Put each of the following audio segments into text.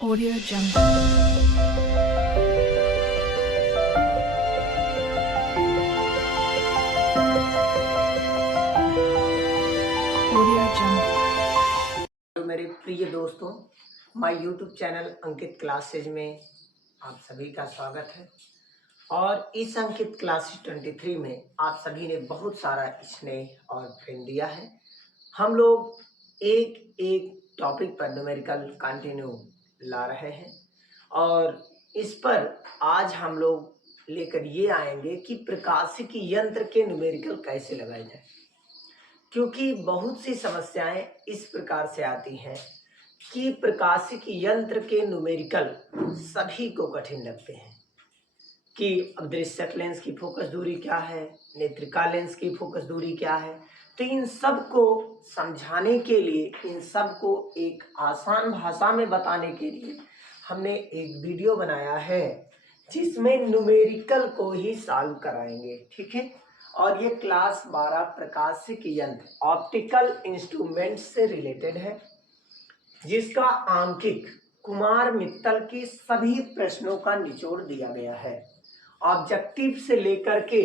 Audio Jungle. Audio Jungle. तो मेरे प्रिय दोस्तों, my YouTube channel Ankit classes में आप सभी का स्वागत है। और इस अंकित क्लासेज 23 में आप सभी ने बहुत सारा स्नेह और प्रेम दिया है। हम लोग एक एक टॉपिक पर न्यूमेरिकल कंटिन्यू ला रहे हैं और इस पर आज हम लोग लेकर ये आएंगे कि प्रकाशिकी यंत्र के न्यूमेरिकल कैसे लगाए जाए, क्योंकि बहुत सी समस्याएं इस प्रकार से आती हैं कि प्रकाशिकी यंत्र के न्यूमेरिकल सभी को कठिन लगते हैं कि अब दृश्यक लेंस की फोकस दूरी क्या है, नेत्रिका लेंस की फोकस दूरी क्या है। तो इन सब को समझाने के लिए, इन सब को एक आसान भाषा में बताने के लिए हमने एक वीडियो बनाया है जिसमें न्यूमेरिकल को ही सॉल्व कराएंगे, ठीक है। और ये क्लास 12 प्रकाशिकी यंत्र ऑप्टिकल इंस्ट्रूमेंट से रिलेटेड है, जिसका आंकिक कुमार मित्तल के सभी प्रश्नों का निचोड़ दिया गया है। ऑब्जेक्टिव से लेकर के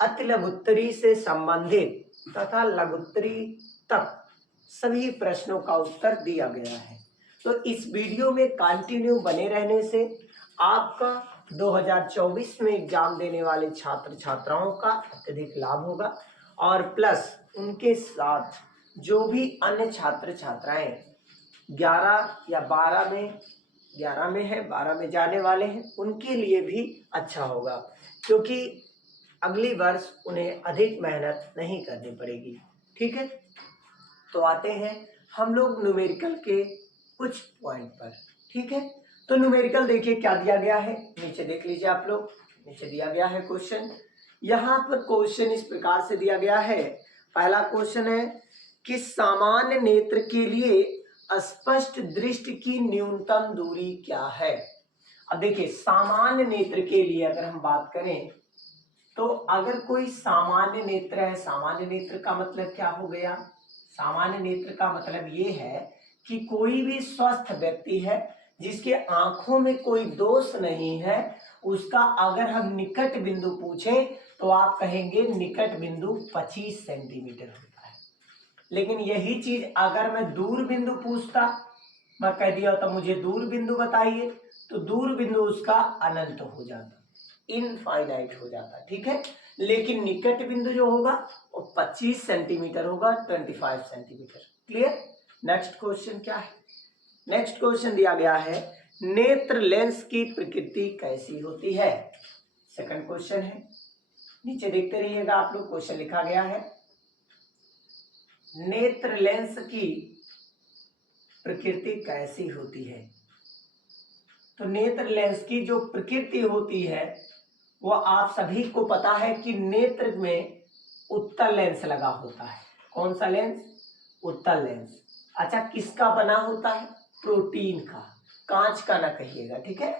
अति लघुत्तरी से संबंधित तथा लघुत्तरी तक सभी प्रश्नों का उत्तर दिया गया है। तो इस वीडियो में कंटिन्यू बने रहने से आपका 2024 में एग्जाम देने वाले छात्र छात्राओं का अत्यधिक लाभ होगा और प्लस उनके साथ जो भी अन्य छात्र छात्राएं 11 या 12 में जाने वाले हैं उनके लिए भी अच्छा होगा, क्योंकि अगली वर्ष उन्हें अधिक मेहनत नहीं करनी पड़ेगी, ठीक है। तो आते हैं हम लोग न्यूमेरिकल के कुछ पॉइंट पर, ठीक है। तो न्यूमेरिकल देखिए क्या दिया गया है, नीचे देख लीजिए आप लोग। नीचे दिया गया है क्वेश्चन। यहाँ पर क्वेश्चन इस प्रकार से दिया गया है। पहला क्वेश्चन है कि सामान्य नेत्र के लिए स्पष्ट दृष्टि की न्यूनतम दूरी क्या है। अब देखिए सामान्य नेत्र के लिए अगर हम बात करें तो अगर कोई सामान्य नेत्र है, सामान्य नेत्र का मतलब क्या हो गया, सामान्य नेत्र का मतलब ये है कि कोई भी स्वस्थ व्यक्ति है जिसके आंखों में कोई दोष नहीं है, उसका अगर हम निकट बिंदु पूछें तो आप कहेंगे निकट बिंदु 25 सेंटीमीटर होता है। लेकिन यही चीज अगर मैं दूर बिंदु पूछता, मैं कह दिया होता मुझे दूर बिंदु बताइए, तो दूर बिंदु उसका अनंत हो जाता, इनफाइनाइट हो जाता, ठीक है। लेकिन निकट बिंदु जो होगा वो 25 सेंटीमीटर होगा, 25 सेंटीमीटर। क्लियर। नेक्स्ट क्वेश्चन क्या है। नेक्स्ट क्वेश्चन दिया गया है नेत्र लेंस की प्रकृति कैसी होती है। सेकंड क्वेश्चन है, नीचे देखते रहिएगा आप लोग। क्वेश्चन लिखा गया है नेत्र लेंस की प्रकृति कैसी होती है। तो नेत्र लेंस की जो प्रकृति होती है वो आप सभी को पता है कि नेत्र में उत्तल लेंस लगा होता है। कौन सा लेंस? उत्तल लेंस। अच्छा, किसका बना होता है? प्रोटीन का। कांच का ना कहिएगा, ठीक है।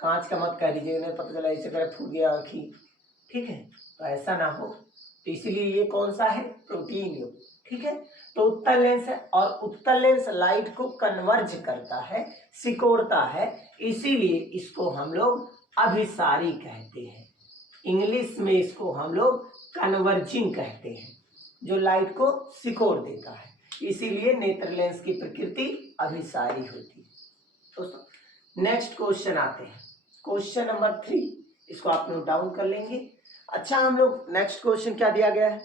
कांच का मत कह दीजिएगा, नहीं पता चला ऐसे करे फूट गया आँखी, ठीक है। तो ऐसा ना हो, तो इसीलिए ये कौन सा है? प्रोटीन युक्त, ठीक है। तो उत्तल लेंस है और उत्तल लेंस लाइट को कन्वर्ज करता है, सिकोड़ता है, इसीलिए इसको हम लोग अभिसारी कहते हैं। इंग्लिश में इसको हम लोग कन्वर्जिंग कहते हैं, जो लाइट को सिकोड़ देता है, इसीलिए नेत्र लेंस की प्रकृति अभिसारी होती है। दोस्तों नेक्स्ट क्वेश्चन आते हैं, क्वेश्चन नंबर 3, इसको आप नोट डाउन कर लेंगे। अच्छा, हम लोग नेक्स्ट क्वेश्चन क्या दिया गया है,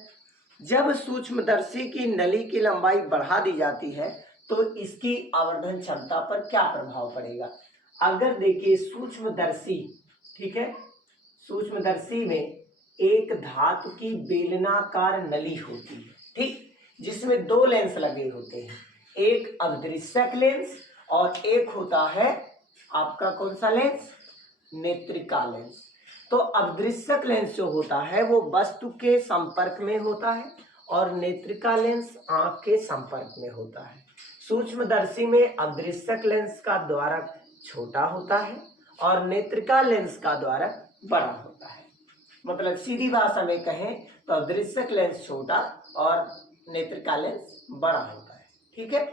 जब सूक्ष्मदर्शी की नली की लंबाई बढ़ा दी जाती है तो इसकी आवर्धन क्षमता पर क्या प्रभाव पड़ेगा। अगर देखिए सूक्ष्मदर्शी, ठीक है, सूक्ष्मदर्शी में एक धातु की बेलनाकार नली होती है, ठीक, जिसमें दो लेंस लगे होते हैं, एक अदृश्यक लेंस और एक होता है आपका कौन सा लेंस? नेत्रिका लेंस। तो अदृश्यक लेंस जो होता है वो वस्तु के संपर्क में होता है और नेत्रिका लेंस आंख के संपर्क में होता है। सूक्ष्मदर्शी में अदृश्यक लेंस का द्वारक छोटा होता है और नेत्रिका लेंस का द्वारक बड़ा होता है। मतलब सीधी भाषा में कहें तो अदृश्यक लेंस छोटा और नेत्रिका लेंस बड़ा होता है, ठीक है।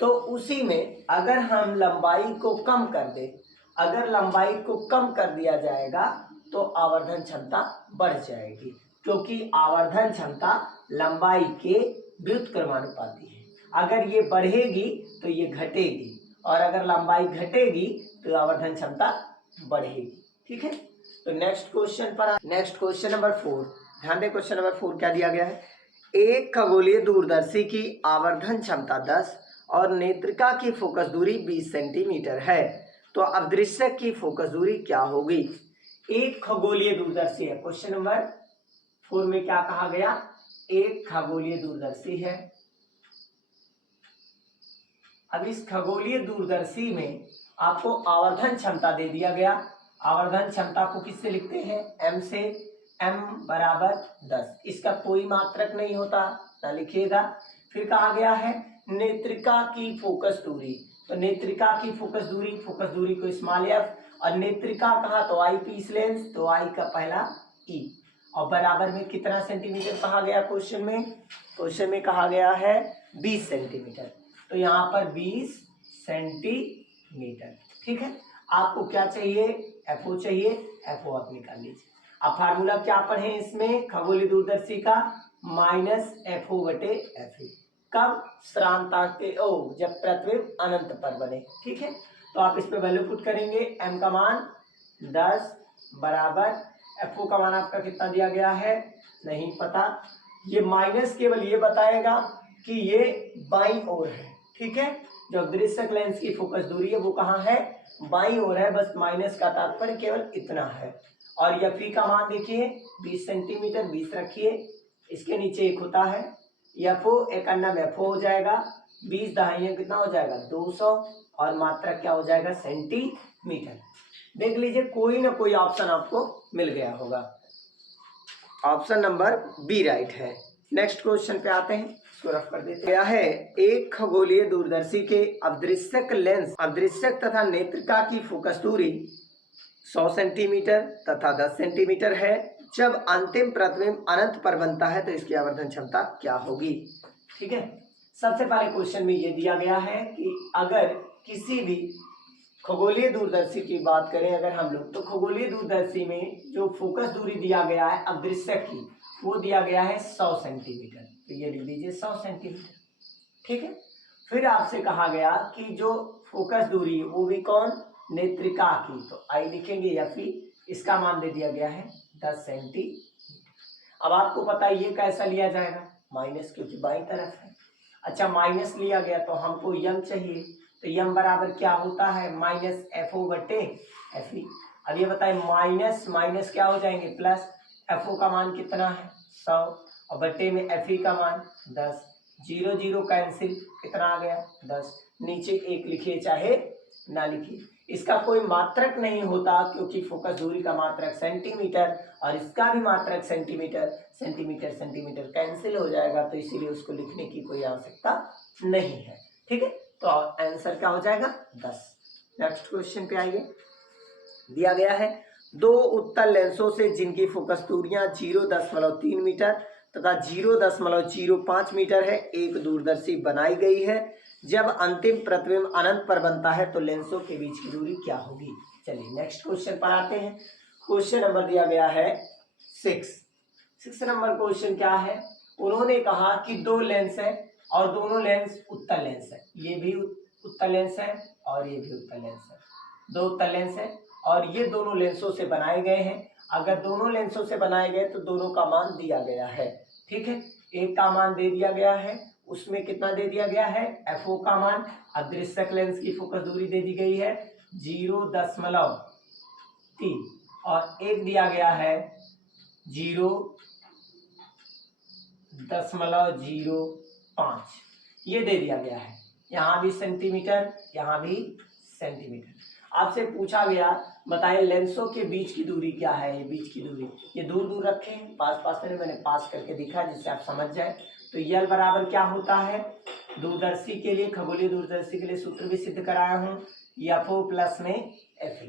तो उसी में अगर हम लंबाई को कम कर दें, अगर लंबाई को कम कर दिया जाएगा तो आवर्धन क्षमता बढ़ जाएगी, क्योंकि आवर्धन क्षमता लंबाई के व्युत्क्रमानुपाती है। अगर ये बढ़ेगी तो ये घटेगी, और अगर लंबाई घटेगी तो आवर्धन क्षमता बढ़ेगी। ठीक है, तो नेक्स्ट क्वेश्चन नंबर 4। ध्यान दें, क्वेश्चन नंबर 4 क्या दिया गया है। एक खगोलीय दूरदर्शी की आवर्धन क्षमता 10 और नेत्रिका की फोकस दूरी 20 सेंटीमीटर है, तो अदृश्यक की फोकस दूरी क्या होगी। एक खगोलीय दूरदर्शी है, क्वेश्चन नंबर 4 में क्या कहा गया, एक खगोलीय दूरदर्शी है। अब इस खगोलीय दूरदर्शी में आपको आवर्धन क्षमता दे दिया गया। आवर्धन क्षमता को किससे लिखते हैं, m से, m बराबर 10। इसका कोई मात्रक नहीं होता, ना लिखिएगा। फिर कहा गया है नेत्रिका की फोकस दूरी, तो नेत्रिका की फोकस दूरी को स्मॉल f, और नेत्रिका कहा तो आई पीस लेंस, तो आई का पहला e, और बराबर में कितना सेंटीमीटर कहा गया क्वेश्चन में कहा गया है 20 सेंटीमीटर, तो यहाँ पर 20 सेंटीमीटर। ठीक है, आपको क्या चाहिए, FO चाहिए, FO आप निकाल लीजिए। अब फार्मूला क्या पढ़े इसमें, खगोलीय दूरदर्शी का -FO/FE, कब, श्रांतांक के जब प्रतिबिंब अनंत पर बने। ठीक है, तो आप इस पे वैल्यू पुट करेंगे, m का मान 10 बराबर FO का मान आपका कितना दिया गया है नहीं पता, ये माइनस केवल ये बताएगा कि ये बाईं ओर है। ठीक है, जो दृश्यक लेंस की फोकस दूरी है वो कहाँ है, बाईं ओर है, बस माइनस का तात्पर्य केवल इतना है। और FE का मान देखिए 20 सेंटीमीटर, 20 रखिए, इसके नीचे एक होता है FO, 51 FO हो जाएगा, 20 दहाइयां कितना हो जाएगा 200, और मात्रक क्या हो जाएगा सेंटीमीटर। देख लीजिए, कोई ना कोई ऑप्शन आपको मिल गया होगा, ऑप्शन नंबर बी राइट है। नेक्स्ट क्वेश्चन पे आते हैं, इसको रफ कर देते हैं। क्या है, एक खगोलीय दूरदर्शी के अदृश्यक तथा नेत्रिका की फोकस दूरी 100 सेंटीमीटर तथा 10 सेंटीमीटर है। जब अंतिम प्रतिबिंब अनंत पर बनता है तो इसकी आवर्धन क्षमता क्या होगी। ठीक है, सबसे पहले क्वेश्चन में ये दिया गया है कि अगर किसी भी खगोलीय दूरदर्शी की बात करें अगर हम लोग, तो खगोलीय दूरदर्शी में जो फोकस दूरी दिया गया है अदृश्यक की, वो दिया गया है 100 सेंटीमीटर, तो ये लिख दीजिए 100 सेंटीमीटर। ठीक है, फिर आपसे कहा गया कि जो फोकस दूरी वो भी कौन, नेत्रिका की, तो आई लिखेंगे FE, इसका मान दे दिया गया है 10 सेंटीमीटर। अब आपको पता है ये कैसा लिया जाएगा, माइनस, क्योंकि बाईं तरफ है। अच्छा, माइनस लिया गया तो हमको यम चाहिए, तो यम बराबर क्या होता है -FO/FE। अब ये बताए माइनस माइनस क्या हो जाएंगे प्लस, FO का मान कितना है 100, और बट्टे में FE का मान 10, 0 0 कैंसिल, कितना आ गया 10, नीचे एक लिखिए चाहे ना लिखिए, इसका कोई मात्रक नहीं होता क्योंकि फोकस दूरी का मात्रक सेंटीमीटर और इसका भी मात्रक सेंटीमीटर, सेंटीमीटर कैंसिल हो जाएगा, तो इसीलिए उसको लिखने की कोई आवश्यकता नहीं है। ठीक है, तो आंसर क्या हो जाएगा 10। नेक्स्ट क्वेश्चन पे आइए, दिया गया है दो उत्तल लेंसों से जिनकी फोकस दूरियां 0.3 मीटर तथा 0.05 मीटर है, एक दूरदर्शी बनाई गई है। जब अंतिम प्रतिबिंब अनंत पर बनता है तो लेंसों के बीच की दूरी क्या होगी। चलिए नेक्स्ट क्वेश्चन पर आते हैं। क्वेश्चन नंबर दिया गया है 6 नंबर क्वेश्चन क्या है, उन्होंने कहा कि दो लेंस है और दोनों लेंस उत्तल लेंस है, ये भी उत्तल लेंस है और ये भी उत्तल लेंस है, दो उत्तल लेंस है और ये दोनों लेंसों से बनाए गए हैं। अगर दोनों लेंसों से बनाए गए तो दोनों का मान दिया गया है। ठीक है, एक का मान दे दिया गया है, उसमें कितना दे दिया गया है FO का मान, अदृश्यक लेंस की फोकस दूरी दे दी गई है 0.3 और एक दिया गया है 0.05, ये दे दिया गया है, यहाँ भी सेंटीमीटर यहाँ भी सेंटीमीटर। आपसे पूछा गया बताइए लेंसों के बीच की दूरी क्या है, ये बीच की दूरी, ये दूर दूर रखें, पास में मैंने पास करके दिखा जिससे आप समझ जाए। तो यल बराबर क्या होता है, दूरदर्शी के लिए, खगोलीय दूरदर्शी के लिए सूत्र भी सिद्ध कराया हूँ, FO प्लस में FE।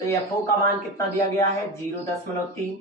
तो FO का मान कितना दिया गया है 0.3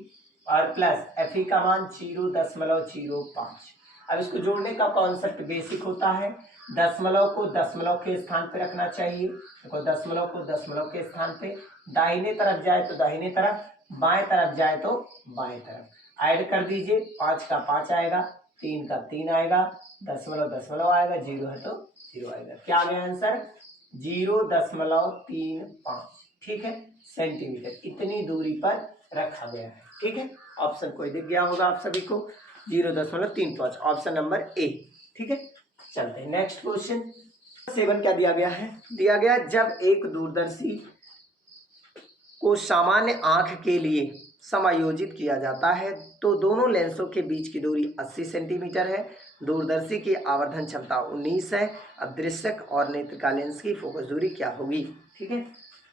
और प्लस FE का मान 0.05। अब इसको जोड़ने का कॉन्सेप्ट बेसिक होता है, दशमलव को दशमलव के स्थान पे रखना चाहिए। देखो दशमलव को दशमलव के स्थान पे, दाहिने तरफ जाए तो दाहिने तरफ, बाएं तरफ जाए तो बाएं तरफ। ऐड कर दीजिए, 5 का 5 आएगा, 3 का 3 आएगा, दशमलव दशमलव आएगा, 0 है तो 0 आएगा। क्या आ गया आंसर? 0.35, ठीक है, सेंटीमीटर। इतनी दूरी पर रखा गया है, ठीक है। ऑप्शन कोई दिख गया होगा आप सभी को, 0.35, ऑप्शन नंबर ए, ठीक है। चलते हैं नेक्स्ट क्वेश्चन। 7 क्या दिया गया है? दिया गया जब एक दूरदर्शी को सामान्य आंख के लिए समायोजित किया जाता है तो दोनों लेंसों के बीच की दूरी 80 सेंटीमीटर है। दूरदर्शी की आवर्धन क्षमता 19 है। अब दृश्यक और नेत्रिका लेंस की फोकस दूरी क्या होगी? ठीक है,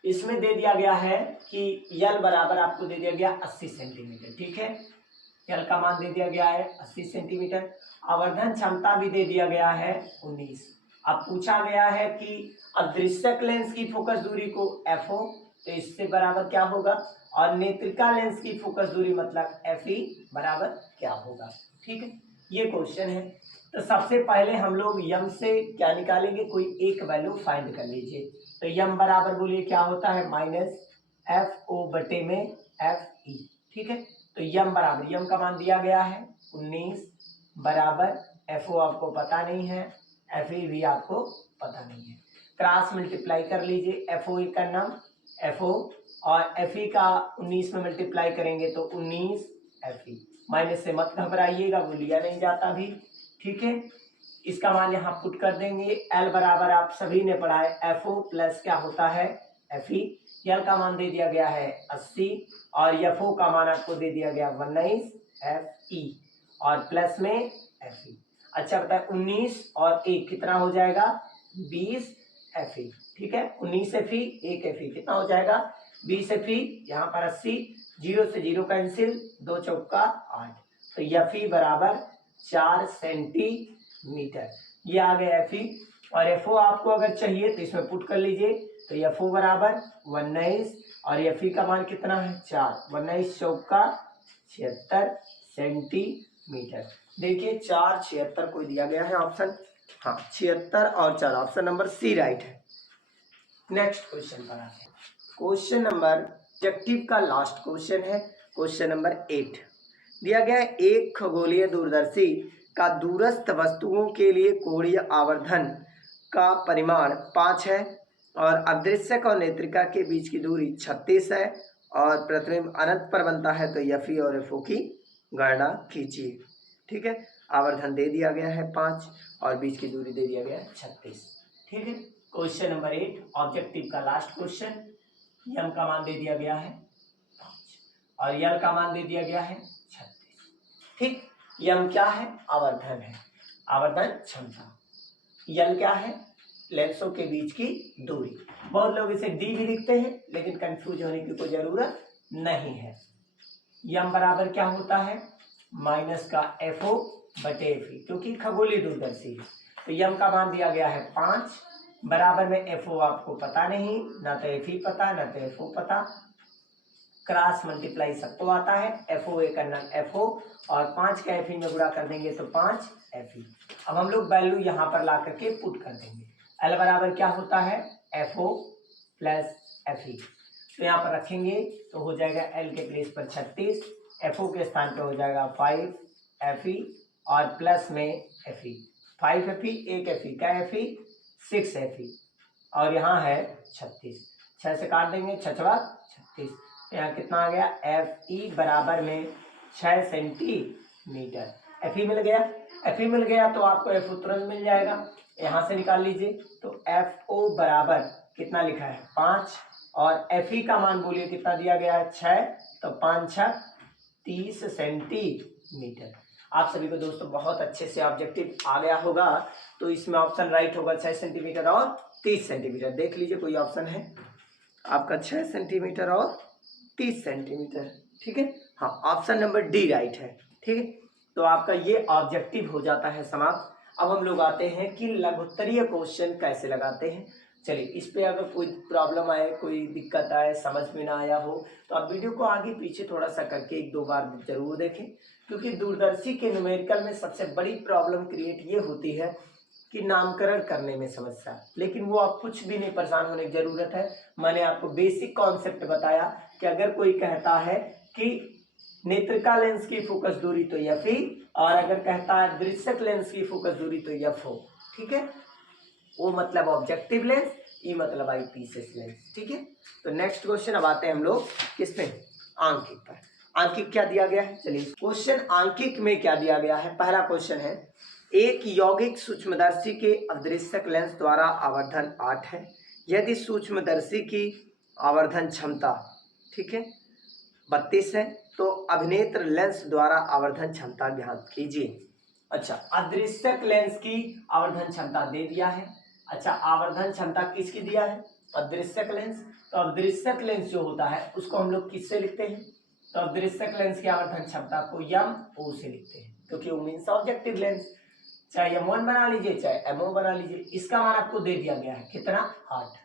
इसमें दे दिया गया है कि यल बराबर आपको दे दिया गया 80 सेंटीमीटर, ठीक है। यल का मान दे दिया गया है 80 सेंटीमीटर। आवर्धन क्षमता भी दे दिया गया है 19। अब पूछा गया है कि अब दृश्यक लेंस की फोकस दूरी को FO, तो इससे बराबर क्या होगा, और नेत्रिका लेंस की फोकस दूरी मतलब FE बराबर क्या होगा, ठीक है। ये क्वेश्चन है। तो सबसे पहले हम लोग यम से क्या निकालेंगे, कोई एक वैल्यू फाइंड कर लीजिए। तो यम बराबर बोलिए क्या होता है, -FO बटे में FE, ठीक है। तो यम बराबर, यम का मान दिया गया है 19 बराबर FO आपको पता नहीं है, FE भी आपको पता नहीं है। क्रॉस मल्टीप्लाई कर लीजिए, FO का नाम FO और FE का 19 में मल्टीप्लाई करेंगे तो 19 FE। माइनस से मत घबराइएगा, वो लिया नहीं जाता भी, ठीक है। इसका मान यहाँ पुट कर देंगे। L बराबर आप सभी ने पढ़ा है FO प्लस क्या होता है FE। L का मान दे दिया गया है 80 और FO का मान आपको दे दिया गया 19 FE और प्लस में FE। अच्छा बताए 19 और 1 कितना हो जाएगा, 20 FE, ठीक है। 19 FE 1 FE कितना हो जाएगा, 20 FE। यहाँ पर 80, 0 से 0 कैंसिल, 2 चौका 8, तो FE बराबर 4 सेंटीमीटर। ये आ गया FE। और FO आपको अगर चाहिए तो इसमें पुट कर लीजिए। तो FO बराबर 19 और FE का मान कितना है 4, 19 चौका 76 सेंटीमीटर। देखिए 4 76 कोई दिया गया है ऑप्शन, हाँ 76 और 4, ऑप्शन नंबर सी राइट है। नेक्स्ट क्वेश्चन पर आते हैं। क्वेश्चन नंबर ऑब्जेक्टिव का लास्ट क्वेश्चन है, क्वेश्चन नंबर 8। दिया गया है एक खगोलीय दूरदर्शी का दूरस्थ वस्तुओं के लिए कोणीय आवर्धन का परिमाण 5 है और अदृश्यक और नेत्रिका के बीच की दूरी 36 है और प्रतिबिंब अनंत पर बनता है, तो FE और FO की गणना कीजिए, ठीक है। आवर्धन दे दिया गया है 5 और बीच की दूरी दे दिया गया है 36, ठीक है। क्वेश्चन नंबर 8 ऑब्जेक्टिव का लास्ट क्वेश्चन। यम का मान दे दिया गया है 5 और यल का मान दे दिया गया है 36, ठीक। यम क्या है, आवर्धन है, आवर्धन क्षमता। यल क्या है, लेंसों के बीच की दूरी। बहुत लोग इसे डी भी लिखते हैं लेकिन कंफ्यूज होने की कोई जरूरत नहीं है। यम बराबर क्या होता है, माइनस का FO बटे FE, क्योंकि खगोलीय दूरदर्शी है। तो यम का मान दिया गया है 5 बराबर में FO आपको पता नहीं, ना तो FE पता ना तो FO पता। क्रॉस मल्टीप्लाई सबको आता है, FO एक FO और 5 का FE में गुणा कर देंगे तो 5 FE। अब हम लोग वैल्यू यहाँ पर ला करके पुट कर देंगे। L बराबर क्या होता है, FO प्लस FE, तो यहाँ पर रखेंगे तो हो जाएगा L के प्लेस पर 36, FO के स्थान पर हो जाएगा 5 FE और प्लस में FE, 5 FE 1 FE का FE 6 FE और यहाँ है 36, 6 से काट देंगे 6 36, यहाँ कितना आ गया, FE बराबर में 6 सेंटीमीटर। FE मिल गया, FE मिल गया तो आपको FO तुरंत मिल जाएगा, यहाँ से निकाल लीजिए। तो FO बराबर कितना लिखा है 5 और FE का मान बोलिए कितना दिया गया है 6, तो 5 6 30 सेंटीमीटर। आप सभी को दोस्तों बहुत अच्छे से ऑब्जेक्टिव आ गया होगा, तो इसमें ऑप्शन राइट होगा 6 सेंटीमीटर और 30 सेंटीमीटर। देख लीजिए कोई ऑप्शन है आपका 6 सेंटीमीटर और 30 सेंटीमीटर, ठीक है। हाँ ऑप्शन नंबर डी राइट है, ठीक है। तो आपका ये ऑब्जेक्टिव हो जाता है समाप्त। अब हम लोग आते हैं कि लघुत्तरीय क्वेश्चन कैसे लगाते हैं। चलिए इस पे अगर कोई प्रॉब्लम आए, कोई दिक्कत आए, समझ में ना आया हो तो आप वीडियो को आगे पीछे थोड़ा सा करके 1-2 बार जरूर देखें, क्योंकि दूरदर्शी के न्यूमेरिकल में सबसे बड़ी प्रॉब्लम क्रिएट ये होती है कि नामकरण करने में समस्या। लेकिन वो आप कुछ भी नहीं परेशान होने की जरूरत है। मैंने आपको बेसिक कॉन्सेप्ट बताया कि अगर कोई कहता है कि नेत्रिका लेंस की फोकस दूरी तो एफ ई, और अगर कहता है दृश्यक लेंस की फोकस दूरी तो एफ ओ, ठीक है। ओ मतलब ऑब्जेक्टिव लेंस, ई मतलब आई पीसेस लेंस, ठीक है। तो नेक्स्ट क्वेश्चन अब आते हैं हम लोग किस पे, आंकिक पर। आंकिक क्या दिया गया है, चलिए क्वेश्चन आंकिक में क्या दिया गया है। पहला क्वेश्चन है, एक यौगिक सूक्ष्मदर्शी के अदृश्यक लेंस द्वारा आवर्धन 8 है। यदि सूक्ष्मदर्शी की आवर्धन क्षमता, ठीक है, 32 है, तो अभिनेत्र लेंस द्वारा आवर्धन क्षमता ज्ञात कीजिए। अच्छा, अदृश्यक लेंस की आवर्धन क्षमता दे दिया है। अच्छा, आवर्धन क्षमता किसकी दिया है, अदृश्यक लेंस। तो अदृश्यक लेंस जो होता है उसको हम लोग किससे लिखते हैं, तो अदृश्यक लेंस की आवर्धन क्षमता को यम ओ से लिखते हैं, क्योंकि वो मीन्स ऑब्जेक्टिव लेंस। चाहे M1 बना लीजिए चाहे MO बना लीजिए, इसका मान आपको दे दिया गया है कितना, 8।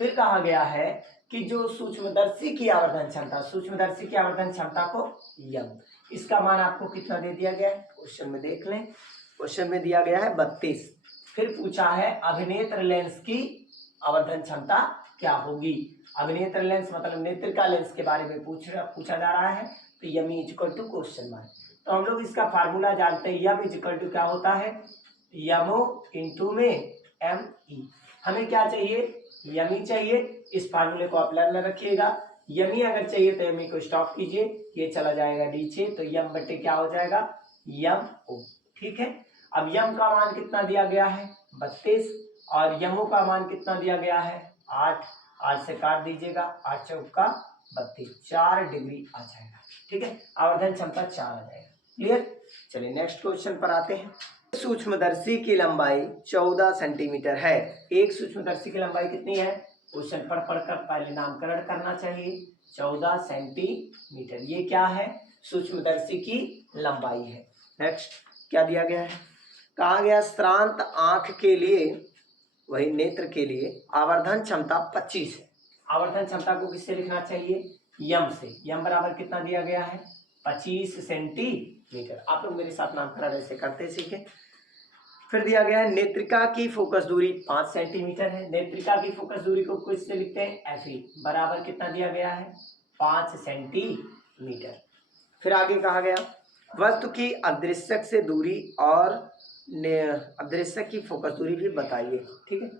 फिर कहा गया है कि जो सूक्ष्मदर्शी की आवर्धन क्षमता, सूक्ष्मदर्शी की आवर्धन क्षमता को यम, इसका मान आपको कितना दे दिया गया है, क्वेश्चन में देख लें। क्वेश्चन में दिया गया है 32। फिर पूछा है अभिनेत्र लेंस की आवर्धन क्षमता क्या होगी। अभिनेत्र लेंस मतलब नेत्रिका लेंस के बारे में पूछा जा रहा है। तो यम is equal to question mark. तो हम लोग इसका फार्मूला जानते हैं, यम इज इक्वल टू क्या होता है, यमो इंटू में एम ई। हमें क्या चाहिए, यमी चाहिए। इस फार्मूले को आप लर्न रखिएगा। यमी अगर चाहिए तो यमी को स्टॉप कीजिए, ये चला जाएगा नीचे, तो यम बटे क्या हो जाएगा, यम ओ, ठीक है। अब यम का मान कितना दिया गया है, 32, और यमो का मान कितना दिया गया है, 8। 8 से काट दीजिएगा, 8 चौका 32, 4 डिग्री आ जाएगा, ठीक है। आवर्धन क्षमता 4 आ जाएगा, क्लियर। चलिए नेक्स्ट क्वेश्चन पर आते हैं। सूक्ष्मदर्शी की लंबाई 14 सेंटीमीटर है। एक सूक्ष्मदर्शी की लंबाई कितनी है, क्वेश्चन पढ़ पढ़कर पहले नामकरण करना चाहिए। 14 सेंटीमीटर, ये क्या है, सूक्ष्मदर्शी की लंबाई है। नेक्स्ट क्या दिया गया है, कहा गया श्रांत आंख के लिए, वही नेत्र के लिए आवर्धन क्षमता 25 है। आवर्धन क्षमता को किससे लिखना चाहिए, यम से। यम बराबर कितना दिया गया है, 25 सेंटीमीटर। आप लोग मेरे साथ नामकरण ऐसे करते सीखे। फिर दिया गया है नेत्रिका की फोकस दूरी 5 सेंटीमीटर है। नेत्रिका की फोकस दूरी को किससे लिखते हैं, एफ ई, बराबर कितना दिया गया है, 5 सेंटीमीटर। फिर आगे कहा गया वस्तु की अदृश्यक से दूरी और अदृश्यक की फोकस दूरी भी बताइए, ठीक है।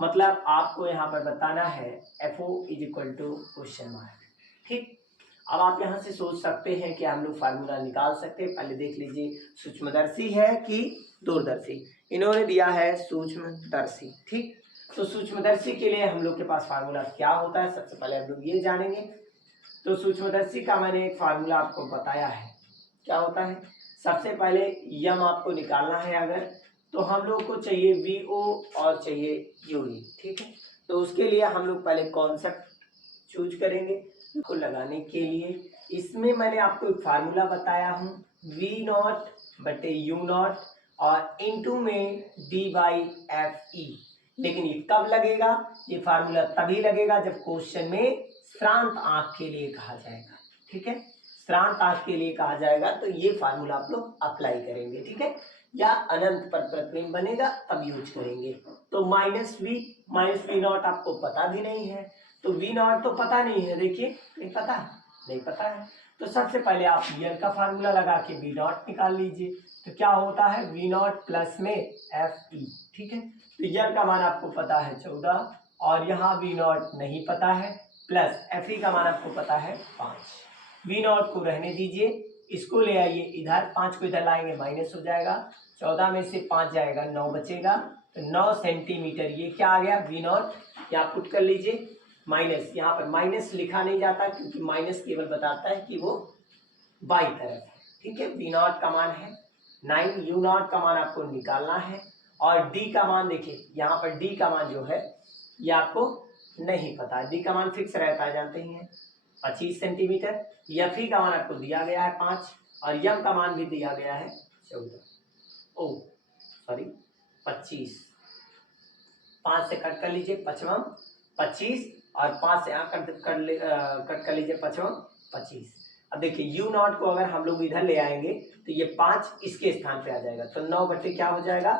मतलब आपको यहाँ पर बताना है F O is equal to question mark, ठीक। अब आप यहाँ से सोच सकते हैं कि हम लोग फार्मूला निकाल सकते हैं। पहले देख लीजिए सूक्ष्मदर्शी है कि दूरदर्शी, इन्होंने दिया है सूक्ष्मदर्शी, ठीक। तो सूक्ष्मदर्शी के लिए हम लोग के पास फार्मूला क्या होता है, सबसे पहले हम लोग ये जानेंगे। तो सूक्ष्मदर्शी का मैंने एक फार्मूला आपको बताया है, क्या होता है। सबसे पहले यम आपको निकालना है अगर, तो हम लोग को चाहिए VO और चाहिए UE, ठीक है। तो उसके लिए हम लोग पहले कॉन्सेप्ट चूज करेंगे को लगाने के लिए। इसमें मैंने आपको एक फार्मूला बताया हूँ, V0 बटे U0 और इंटू में D/FE। लेकिन ये कब लगेगा, ये फार्मूला तभी लगेगा जब क्वेश्चन में श्रांत आंख के लिए कहा जाएगा, ठीक है। श्रांत आंख के लिए कहा जाएगा तो ये फार्मूला आप लोग अप्लाई करेंगे, ठीक है। या अनंत पर प्रतिबिंब बनेगा तब यूज करेंगे। तो -V0 आपको पता भी नहीं है, तो V0 तो पता नहीं है, देखिए नहीं पता है। तो सबसे पहले आप यल का फार्मूला लगा के V0 निकाल लीजिए। तो क्या होता है, V0 प्लस में FE, ठीक है। तो यल का मान आपको पता है 14, और यहाँ V0 नहीं पता है, प्लस FE का मान आपको पता है 5। V0 को रहने दीजिए, इसको ले आइए इधर, 5 को इधर लाएंगे माइनस हो जाएगा, 14 में से 5 जाएगा 9 बचेगा, तो 9 सेंटीमीटर ये क्या आ गया, V0 यहाँ पुट कर लीजिए। माइनस, यहाँ पर माइनस लिखा नहीं जाता क्योंकि माइनस केवल बताता है कि वो बाई तरफ है, ठीक है। V0 का मान है 9, U0 का मान आपको निकालना है, और D का मान देखिए, यहाँ पर D का मान जो है ये आपको नहीं पता है। D का मान फिक्स रहता है, जानते ही हैं, 25 सेंटीमीटर। FE का मान आपको दिया गया है 5, और यम का मान भी दिया गया है 14, 25। 5 से कट कर लीजिए, 55 25, और 5 से यहाँ कट कर लीजिए, 55 25। अब देखिए यू नॉट को अगर हम लोग इधर ले आएंगे तो ये 5 इसके स्थान पे आ जाएगा, तो 9 बटे क्या हो जाएगा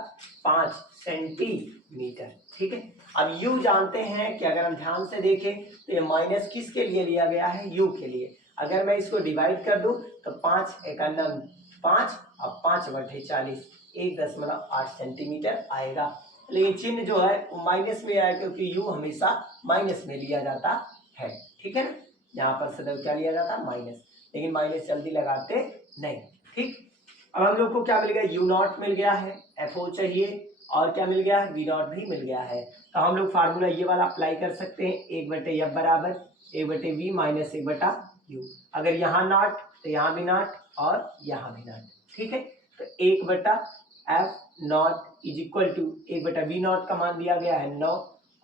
5 सेंटीमीटर। ठीक है, अब यू जानते हैं कि अगर हम ध्यान से देखें तो ये माइनस किसके लिए लिया गया है, यू के लिए। अगर मैं इसको डिवाइड कर दूं तो 5 एकानम 5 और 5 बटे 40 1.8 सेंटीमीटर आएगा। लेकिन चिन्ह जो है वो माइनस में आया, क्योंकि यू हमेशा माइनस में लिया जाता है। ठीक है ना, यहाँ पर सदैव क्या लिया जाता है, माइनस, लेकिन माइनस जल्दी लगाते नहीं। ठीक, अब हम लोग को क्या मिल गया, यू नॉट मिल गया है, एफ ओ चाहिए, और क्या मिल गया है, वी नॉट भी मिल गया है। तो हम लोग फार्मूला ये वाला अप्लाई कर सकते हैं, 1/f बराबर 1/v माइनस 1/u। अगर यहाँ नॉट तो यहाँ भी नॉट और यहाँ भी नॉट। ठीक है, तो 1/f naught is equal to 1/v naught का मान दिया गया है 9,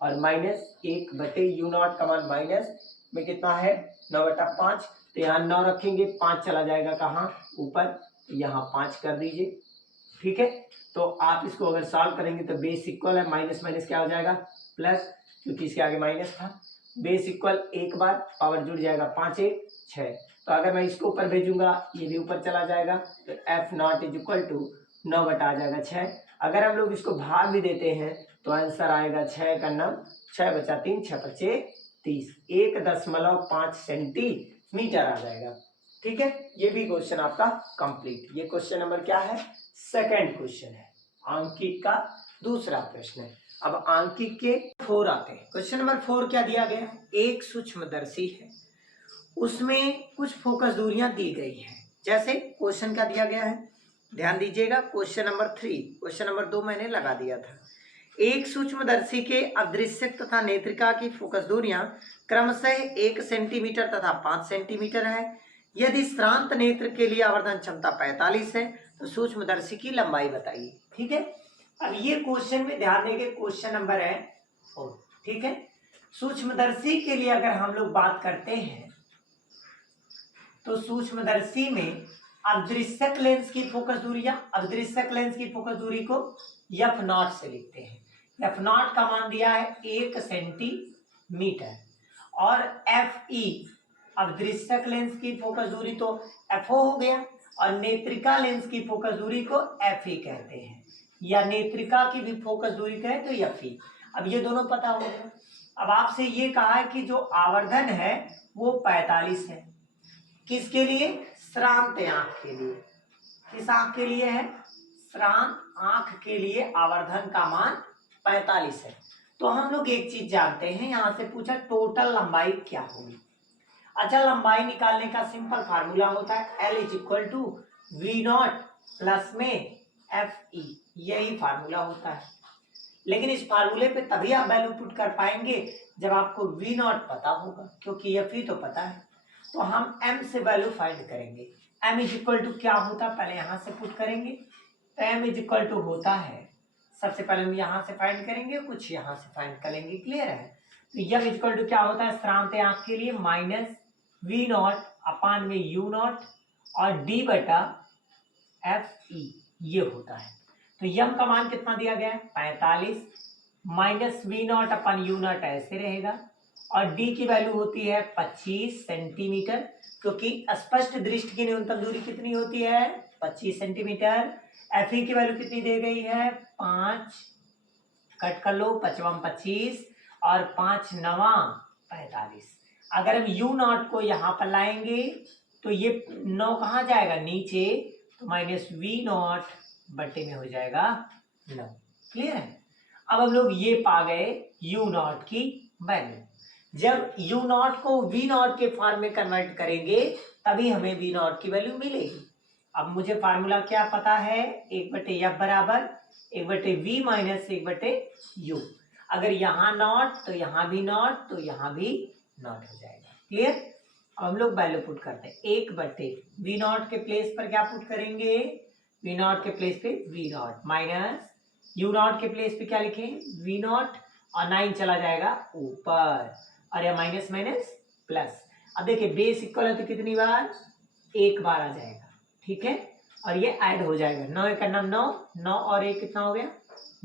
और माइनस 1/u नॉट का मान माइनस में कितना है 9/5। तो यहाँ 9 रखेंगे, 5 चला जाएगा कहाँ ऊपर, यहाँ 5 कर दीजिए। ठीक है, तो आप इसको अगर सॉल्व करेंगे तो बेस इक्वल है, माइनस माइनस क्या हो जाएगा प्लस, क्योंकि इसके आगे माइनस था। बेस इक्वल एक बार पावर जुड़ जाएगा, 5 1 6। तो अगर मैं इसको ऊपर भेजूंगा ये भी ऊपर चला जाएगा, तो F naught is equal to 9 बटा आ जाएगा 6। अगर हम लोग इसको भाग भी देते हैं तो आंसर आएगा 6 का 9, 6 बचा 3 6 5 30, 1.5 सेंटीमीटर आ जाएगा। ठीक है, ये भी क्वेश्चन आपका कंप्लीट। ये क्वेश्चन नंबर क्या है, सेकंड क्वेश्चन है, अंकित का दूसरा प्रश्न है। अब अंकित के 4 आते हैं। क्वेश्चन नंबर 4 क्या दिया गया है, एक सूक्ष्मदर्शी है, उसमें कुछ फोकस दूरियां दी गई हैं। जैसे क्वेश्चन क्या दिया गया है, ध्यान दीजिएगा, क्वेश्चन नंबर 3, क्वेश्चन नंबर 2 मैंने लगा दिया था। एक सूक्ष्मदर्शी के अदृश्यक तथा नेत्रिका की फोकस दूरियां क्रमशः 1 सेंटीमीटर तथा 5 सेंटीमीटर है। यदि श्रांत नेत्र के लिए आवर्धन क्षमता 45 है तो सूक्ष्मदर्शी की लंबाई बताइए। ठीक है, अब ये क्वेश्चन में ध्यान देंगे, क्वेश्चन नंबर है 4। ठीक है, सूक्ष्मदर्शी के लिए अगर हम लोग बात करते हैं तो सूक्ष्मदर्शी में अदृश्यक लेंस की फोकस दूरियां, अदृश्यक लेंस की फोकस दूरी को एफ नॉट से लिखते हैं। एफ नॉट का मान दिया है 1 सेंटीमीटर, और एफ ई अदृश्यक लेंस की फोकस दूरी तो एफ ओ हो गया, और नेत्रिका लेंस की फोकस दूरी को एफ ई कहते हैं, या नेत्रिका की भी फोकस दूरी कहें तो एफ ई। अब ये दोनों पता हो गया। अब आपसे ये कहा है कि जो आवर्धन है वो 45 है, किसके लिए, श्रांत आंख के लिए। किस आंख के लिए है, श्रांत आंख के लिए आवर्धन का मान 45 है। तो हम लोग एक चीज जानते हैं, यहां से पूछा टोटल लंबाई क्या होगी। अच्छा, लंबाई निकालने का सिंपल फार्मूला होता है L is equal to V naught plus में एफ ई, यही फार्मूला होता है। लेकिन इस फार्मूले पे तभी आप वैल्यू पुट कर पाएंगे जब आपको वी नॉट पता होगा, क्योंकि एफ ई तो पता है। तो हम m से वैल्यू फाइंड करेंगे। m इज इक्वल टू क्या होता है, पहले यहां से पुट करेंगे, तो m इज इक्वल टू होता है, सबसे पहले हम यहां से फाइंड करेंगे, कुछ यहां से फाइंड करेंगे, क्लियर है। तो m इज इक्वल टू क्या होता है, श्रांत आंख के लिए माइनस वी नॉट अपान में यू नॉट और d बटा एफ ई, ये होता है। तो m का मान कितना दिया गया है 45, minus V naught upon U naught ऐसे रहेगा, और d की वैल्यू होती है 25 सेंटीमीटर, क्योंकि स्पष्ट दृष्टि की न्यूनतम दूरी कितनी होती है 25 सेंटीमीटर। एफ ई की वैल्यू कितनी दी गई है 5, कट कर लो, 55 25 और 5 9 45। अगर हम यू नॉट को यहाँ पर लाएंगे तो ये 9 कहाँ जाएगा नीचे, तो माइनस वी नॉट बटे में हो जाएगा 9। क्लियर है। अब हम लोग ये पा गए यू नॉट की वैल्यू। जब यू नॉट को वी नॉट के फॉर्म में कन्वर्ट करेंगे तभी हमें वी नॉट की वैल्यू मिलेगी। अब मुझे फार्मूला क्या पता है, 1/f बराबर 1/v माइनस 1/u। अगर यहाँ नॉट तो यहाँ भी नॉट, तो यहाँ भी नॉट हो जाएगा। क्लियर। अब हम लोग वैल्यू पुट करते हैं, 1/v नॉट के प्लेस पर क्या पुट करेंगे, वी नॉट के प्लेस पे V naught minus U naught के प्लेस पे क्या लिखें वी नॉट, और 9 चला जाएगा ऊपर, और यह माइनस माइनस प्लस। अब देखिए बेस इक्वल है तो कितनी बार, एक बार आ जाएगा। ठीक है, और ये ऐड हो जाएगा, 9 1 9 9 और 1 कितना हो गया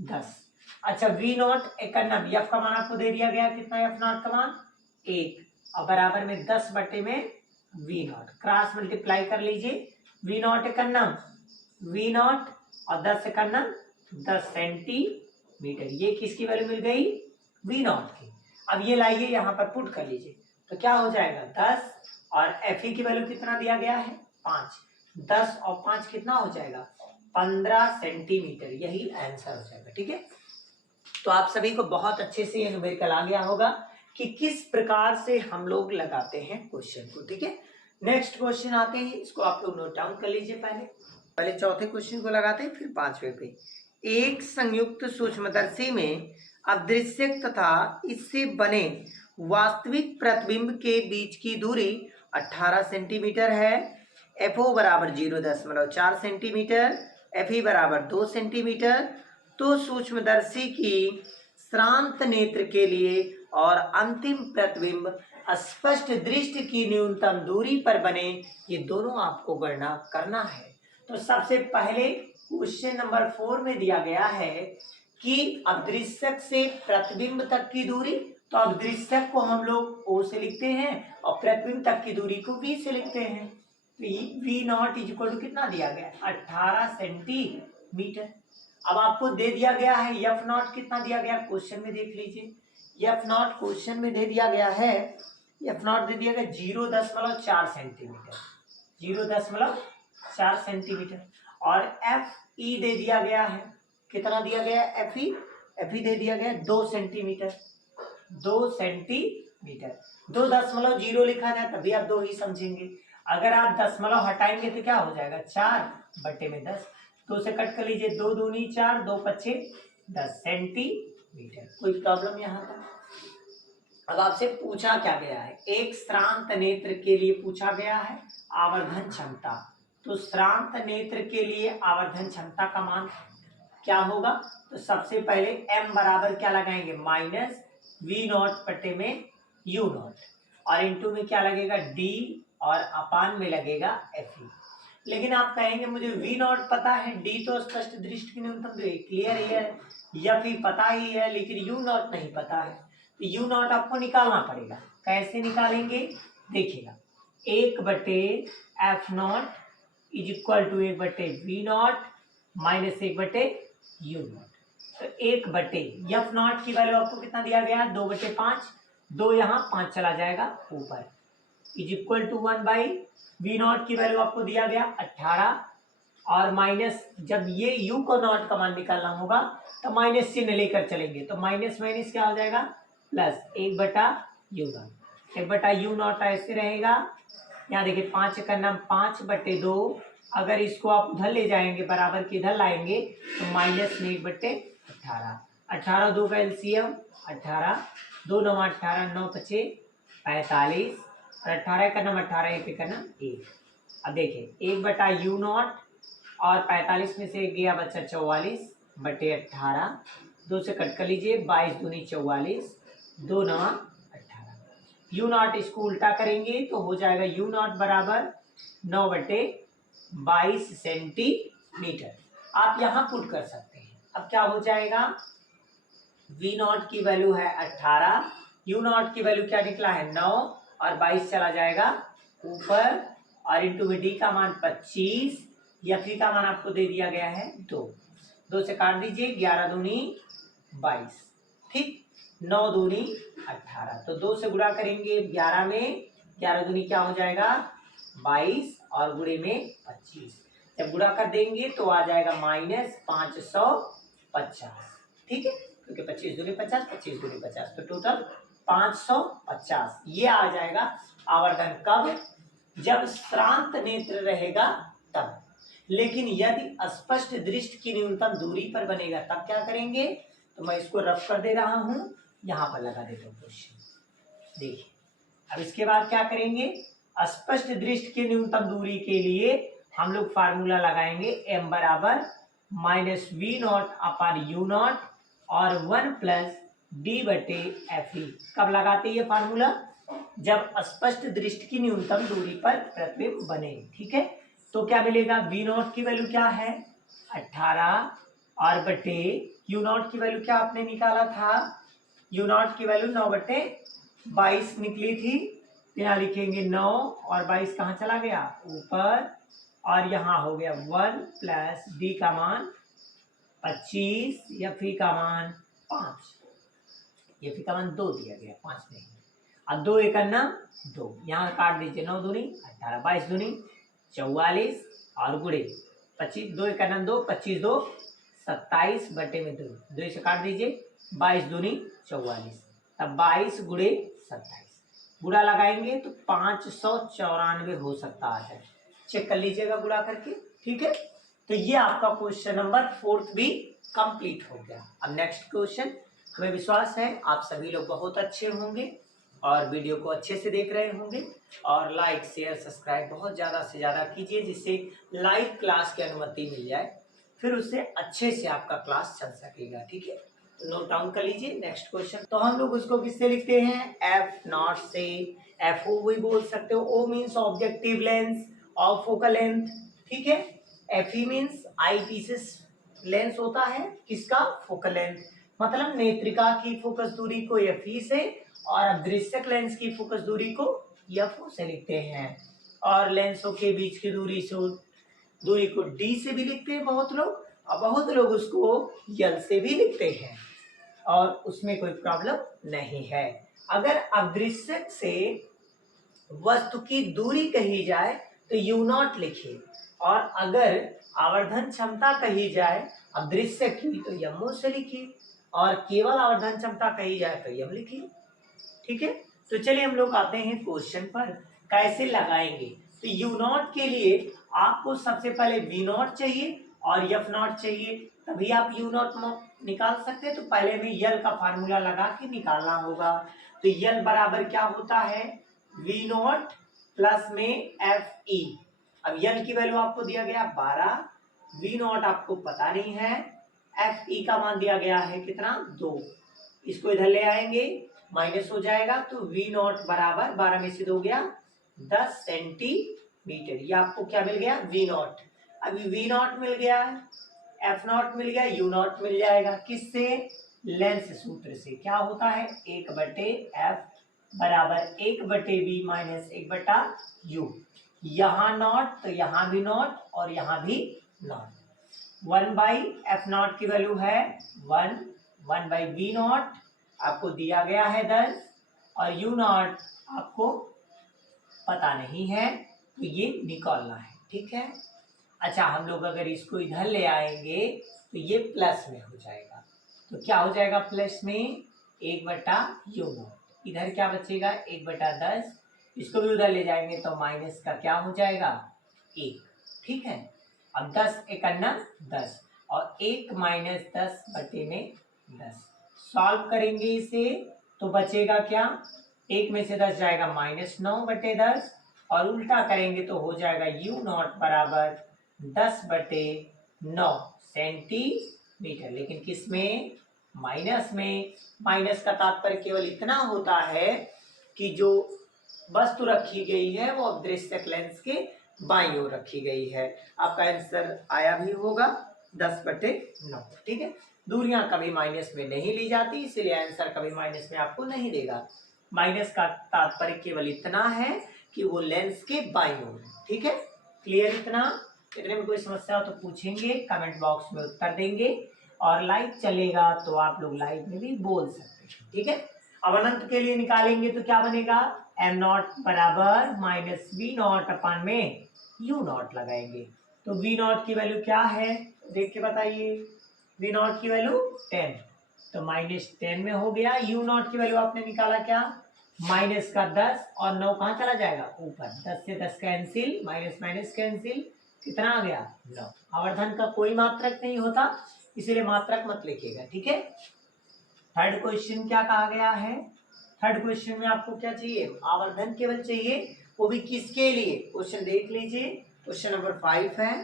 10। अच्छा वी नॉट एक नम एफ का मान आपको दे दिया गया, कितना एफ नॉट का मान 1 और बराबर में 10 बटे में वी नॉट, क्रॉस मल्टीप्लाई कर लीजिए। वी नॉट एक नम वी नॉट और 10 एक नम 10 सेंटीमीटर, ये किसकी वैल्यू मिल गई, वी नॉट की। अब ये लाइए यहाँ पर पुट कर लीजिए, तो क्या हो जाएगा 10 और एफ की वैल्यू कितना दिया गया है 5, 10 और 5 कितना हो जाएगा 15 सेंटीमीटर, यही आंसर हो जाएगा। ठीक है, तो आप सभी को बहुत अच्छे से ये न्यूमेरिकल आ गया होगा कि किस प्रकार से हम लोग लगाते हैं क्वेश्चन को। ठीक है, नेक्स्ट क्वेश्चन आते हैं, इसको आप लोग नोट डाउन कर लीजिए। पहले चौथे क्वेश्चन को लगाते हैं, फिर पांचवें पे। एक संयुक्त सूक्ष्मदर्शी में अदृश्यक तथा इससे बने वास्तविक प्रतिबिंब के बीच की दूरी 18 सेंटीमीटर है। एफओ बराबर 0.4 सेंटीमीटर, एफई बराबर 2 सेंटीमीटर। तो सूक्ष्मदर्शी की श्रांत नेत्र के लिए और अंतिम प्रतिबिंब स्पष्ट दृष्टि की न्यूनतम दूरी पर बने, ये दोनों आपको गणना करना है। तो सबसे पहले क्वेश्चन नंबर 4 में दिया गया है कि अदृश्यक से प्रतिबिंब तक की दूरी, तो अदृश्यक को हम लोग O से लिखते हैं और प्रतिबिंब तक की दूरी को V से लिखते हैं। V naught is equal to कितना दिया गया 18 सेंटीमीटर। अब आपको दे दिया गया है एफ नॉट, कितना दिया गया क्वेश्चन में देख लीजिए, एफ नॉट क्वेश्चन में दे दिया गया है, एफ नॉट दे दिया गया 0.4 सेंटीमीटर, 0.4 सेंटीमीटर। और एफ ई दे दिया गया है, कितना दिया गया एफ ई दे दिया गया 2 सेंटीमीटर, 2 सेंटीमीटर। 2.0 लिखा जाए तभी आप 2 ही समझेंगे, अगर आप दशमलव हटाएंगे तो क्या हो जाएगा 4 बटे में 10, 2 से कट कर लीजिए, 2 दूनी 4, 2 पच्चे 10 सेंटीमीटर। कोई प्रॉब्लम यहाँ तक? अब आपसे पूछा क्या गया है, एक श्रांत नेत्र के लिए पूछा गया है आवर्धन क्षमता। तो श्रांत नेत्र के लिए आवर्धन क्षमता का मान क्या होगा, तो सबसे पहले m बराबर क्या लगाएंगे माइनस वी नॉट बटे में यू नॉट, और इंटू में क्या लगेगा d और अपान में लगेगा एफ ई। लेकिन आप कहेंगे मुझे वी नॉट पता है, डी तो स्पष्ट दृष्टि की न्यूनतम दूरी क्लियर ही है, एफ ई पता ही है, लेकिन यू नॉट नहीं पता है। तो यू नॉट आपको निकालना पड़ेगा, कैसे निकालेंगे देखिएगा, 1 बटे F naught is equal to 1 बटे वी नॉट माइनस 1 बटे यू नॉट। तो 1 बटे एफ नॉट की वैल्यू आपको कितना दिया गया 2 बटे 5, 2 यहाँ 5 चला जाएगा ऊपर, is equal to 1 by V naught की वैल्यू आपको दिया गया 18, और माइनस जब ये यू को नॉट का मान निकालना होगा तो माइनस चिन्ह लेकर चलेंगे, तो माइनस माइनस क्या हो जाएगा प्लस 1 बटा यू नॉट, 1 बटा यू नॉट ऐसे रहेगा। यहाँ देखिए 5 का नाम 5 बटे 2, अगर इसको आप उधर ले जाएंगे बराबर के इधर लाएंगे तो माइनस में 1 बटे 18, 18 2 का एलसीएम 18, 2 9 18, 9 पचे 45, और 18 का नाम 18 पे का नाम 1। अब देखिए 1 बटा यू नॉट और 45 में से गया बच्चा 44 बटे 18, 2 से कट कर लीजिए, 22 दूनी 44, 2 9 18। यू नॉट इसको उल्टा करेंगे तो हो जाएगा यू नॉट बराबर 9 बटे 22 सेंटीमीटर। आप यहाँ पुट कर सकते हैं। अब क्या हो जाएगा, वी नॉट की वैल्यू है 18, यू नॉट की वैल्यू क्या निकला है 9, और 22 चला जाएगा ऊपर, और इंटू में डी का मान 25, एफ ई का मान आपको दे दिया गया है 2, 2 से काट दीजिए, 11 दूनी 22, ठीक, 9 दूनी 18, तो 2 से गुणा करेंगे 11 में, 11 दूनी क्या हो जाएगा 22 और गुणे में 25, जब गुणा कर देंगे तो आ जाएगा माइनस 550, ठीक है, क्योंकि 25 दूनी 50, 25 दूनी 50, तो टोटल 550। ये आ जाएगा आवर्धन कब, जब श्रांत नेत्र रहेगा तब। लेकिन यदि स्पष्ट दृष्टि की न्यूनतम दूरी पर बनेगा तब क्या करेंगे, तो मैं इसको रफ कर दे रहा हूं, यहां पर लगा देता हूं क्वेश्चन। देखिए अब इसके बाद क्या करेंगे, स्पष्ट दृष्टि की न्यूनतम दूरी के लिए हम लोग फार्मूला लगाएंगे m बराबर minus V naught upon U naught और 1 प्लस डी बटे एफ ई। कब लगाते ये फार्मूला, जब स्पष्ट दृष्टि की न्यूनतम दूरी पर प्रतिबिंब बने, ठीक है। तो क्या मिलेगा, वी नॉट की वैल्यू क्या है 18 और बटे यू नॉट की वैल्यू क्या आपने निकाला था, यू नॉट की वैल्यू 9/22 निकली थी। यहाँ लिखेंगे 9 और 22 कहाँ चला गया, ऊपर, और यहाँ हो गया 1 प्लस डी का मान 25, एफ ई का मान 5, एफ ई का मान 2 दिया गया, 5 नहीं। अब 2 एक अन्ना 2, यहाँ काट दीजिए, 9 दूनी 18, 22 दूनी 44 और गुड़े 25, 2 एक अन्ना 2, 25 2 27 बटे में 2, 2 से काट दीजिए, 22 दूनी 44, तब 22 गुड़े 27, गुड़ा लगाएंगे तो 594 हो सकता है। चेक कर लीजिएगा गुड़ा करके, ठीक है। तो ये आपका क्वेश्चन नंबर 4 भी कंप्लीट हो गया। अब नेक्स्ट क्वेश्चन, हमें विश्वास है आप सभी लोग बहुत अच्छे होंगे और वीडियो को अच्छे से देख रहे होंगे, और लाइक शेयर सब्सक्राइब बहुत ज़्यादा से ज़्यादा कीजिए, जिससे लाइव क्लास की अनुमति मिल जाए, फिर उससे अच्छे से आपका क्लास चल सकेगा, ठीक है। तो नोट डाउन कर लीजिए नेक्स्ट क्वेश्चन। तो हम लोग उसको किससे लिखते हैं, एफ नॉट से, एफ ओ भी बोल सकते हो, ओ मीन्स ऑब्जेक्टिव लेंस और फोकल लेंथ, ठीक है। F E means I pieces lens होता है किसका, फोकल लेंथ, मतलब नेत्रिका की फोकस दूरी को एफ ई से और अदृश्यक लेंस की फोकस दूरी को एफ ओ से लिखते हैं। और लेंसों के बीच की दूरी को डी से भी लिखते हैं बहुत लोग, और बहुत लोग उसको यल से भी लिखते हैं, और उसमें कोई प्रॉब्लम नहीं है। अगर अदृश्यक से वस्तु की दूरी कही जाए तो यू नॉट लिखिए, और अगर आवर्धन क्षमता कही जाए अदृश्य की तो यम से लिखिए, और केवल आवर्धन क्षमता कही जाए तो यम लिखिए, ठीक है। तो चलिए हम लोग आते हैं क्वेश्चन पर, कैसे लगाएंगे। तो यू नॉट के लिए आपको सबसे पहले वी नॉट चाहिए और एफ नॉट चाहिए, तभी आप यू नॉट निकाल सकते हैं। तो पहले में यल का फार्मूला लगा के निकालना होगा। तो यल बराबर क्या होता है, वी नॉट प्लस में एफ ई। अब यल की वैल्यू आपको दिया गया 12, वी नॉट आपको पता नहीं है, एफ ई का मान दिया गया है कितना, 2, इसको इधर ले आएंगे, माइनस हो जाएगा, तो वी नॉट बराबर 12 में से 2 गया 10 सेंटीमीटर। ये आपको क्या मिल गया, वी नॉट। अभी वी नॉट मिल गया है, एफ नॉट मिल गया, यू नॉट मिल जाएगा, किससे, लेंस सूत्र से। क्या होता है, 1/f बराबर 1/v माइनस 1/u। यहाँ नॉट तो यहाँ भी नॉट और यहाँ भी नॉट। 1/f नॉट की वैल्यू है 1, 1/v नॉट आपको दिया गया है 10, और यू नॉट आपको पता नहीं है, तो ये निकालना है, ठीक है। अच्छा, हम लोग अगर इसको इधर ले आएंगे तो ये प्लस में हो जाएगा, तो क्या हो जाएगा प्लस में 1/u नॉट, इधर क्या बचेगा 1/10, इसको भी उधर ले जाएंगे तो माइनस का क्या हो जाएगा 1, ठीक है। अब 10 एक अन्ना 10 और 1 माइनस 10 बटे में 10, सॉल्व करेंगे इसे तो बचेगा क्या, 1 में से 10 जाएगा -9/10, और उल्टा करेंगे तो हो जाएगा यू नॉट बराबर 10/9 सेंटीमीटर। लेकिन किस में, माइनस में। माइनस का तात्पर्य केवल इतना होता है कि जो वस्तु रखी गई है वो अदृश्यक लेंस के बाईं ओर रखी गई है। आपका आंसर आया भी होगा 10/9, ठीक है। दूरियां कभी माइनस में नहीं ली जाती, इसलिए आंसर कभी माइनस में आपको नहीं देगा। माइनस का तात्पर्य केवल इतना है कि वो लेंस के बाईं ओर, ठीक है। क्लियर, इतने में कोई समस्या हो तो पूछेंगे, कमेंट बॉक्स में उत्तर देंगे, और लाइव चलेगा तो आप लोग लाइव में भी बोल सकते हैं, ठीक है। अब अनंत के लिए निकालेंगे तो क्या बनेगा, एम नॉट बराबर माइनस वी नॉट अपन में यू नॉट लगाएंगे। तो वी नॉट की वैल्यू क्या है, देख के बताइए, वी नॉट की वैल्यू 10, तो -10 में हो गया। यू नॉट की वैल्यू आपने निकाला क्या, माइनस का 10 और 9 कहाँ चला जाएगा ऊपर, 10 से 10 कैंसिल, माइनस माइनस कैंसिल, कितना आ गया 9। आवर्धन का कोई मात्रक नहीं होता, इसीलिए मात्रक मत लिखिएगा, ठीक है। थर्ड क्वेश्चन क्या कहा गया है, थर्ड क्वेश्चन में आपको क्या चाहिए, आवर्धन केवल चाहिए, वो भी किसके लिए। क्वेश्चन देख लीजिए, क्वेश्चन नंबर 5 है।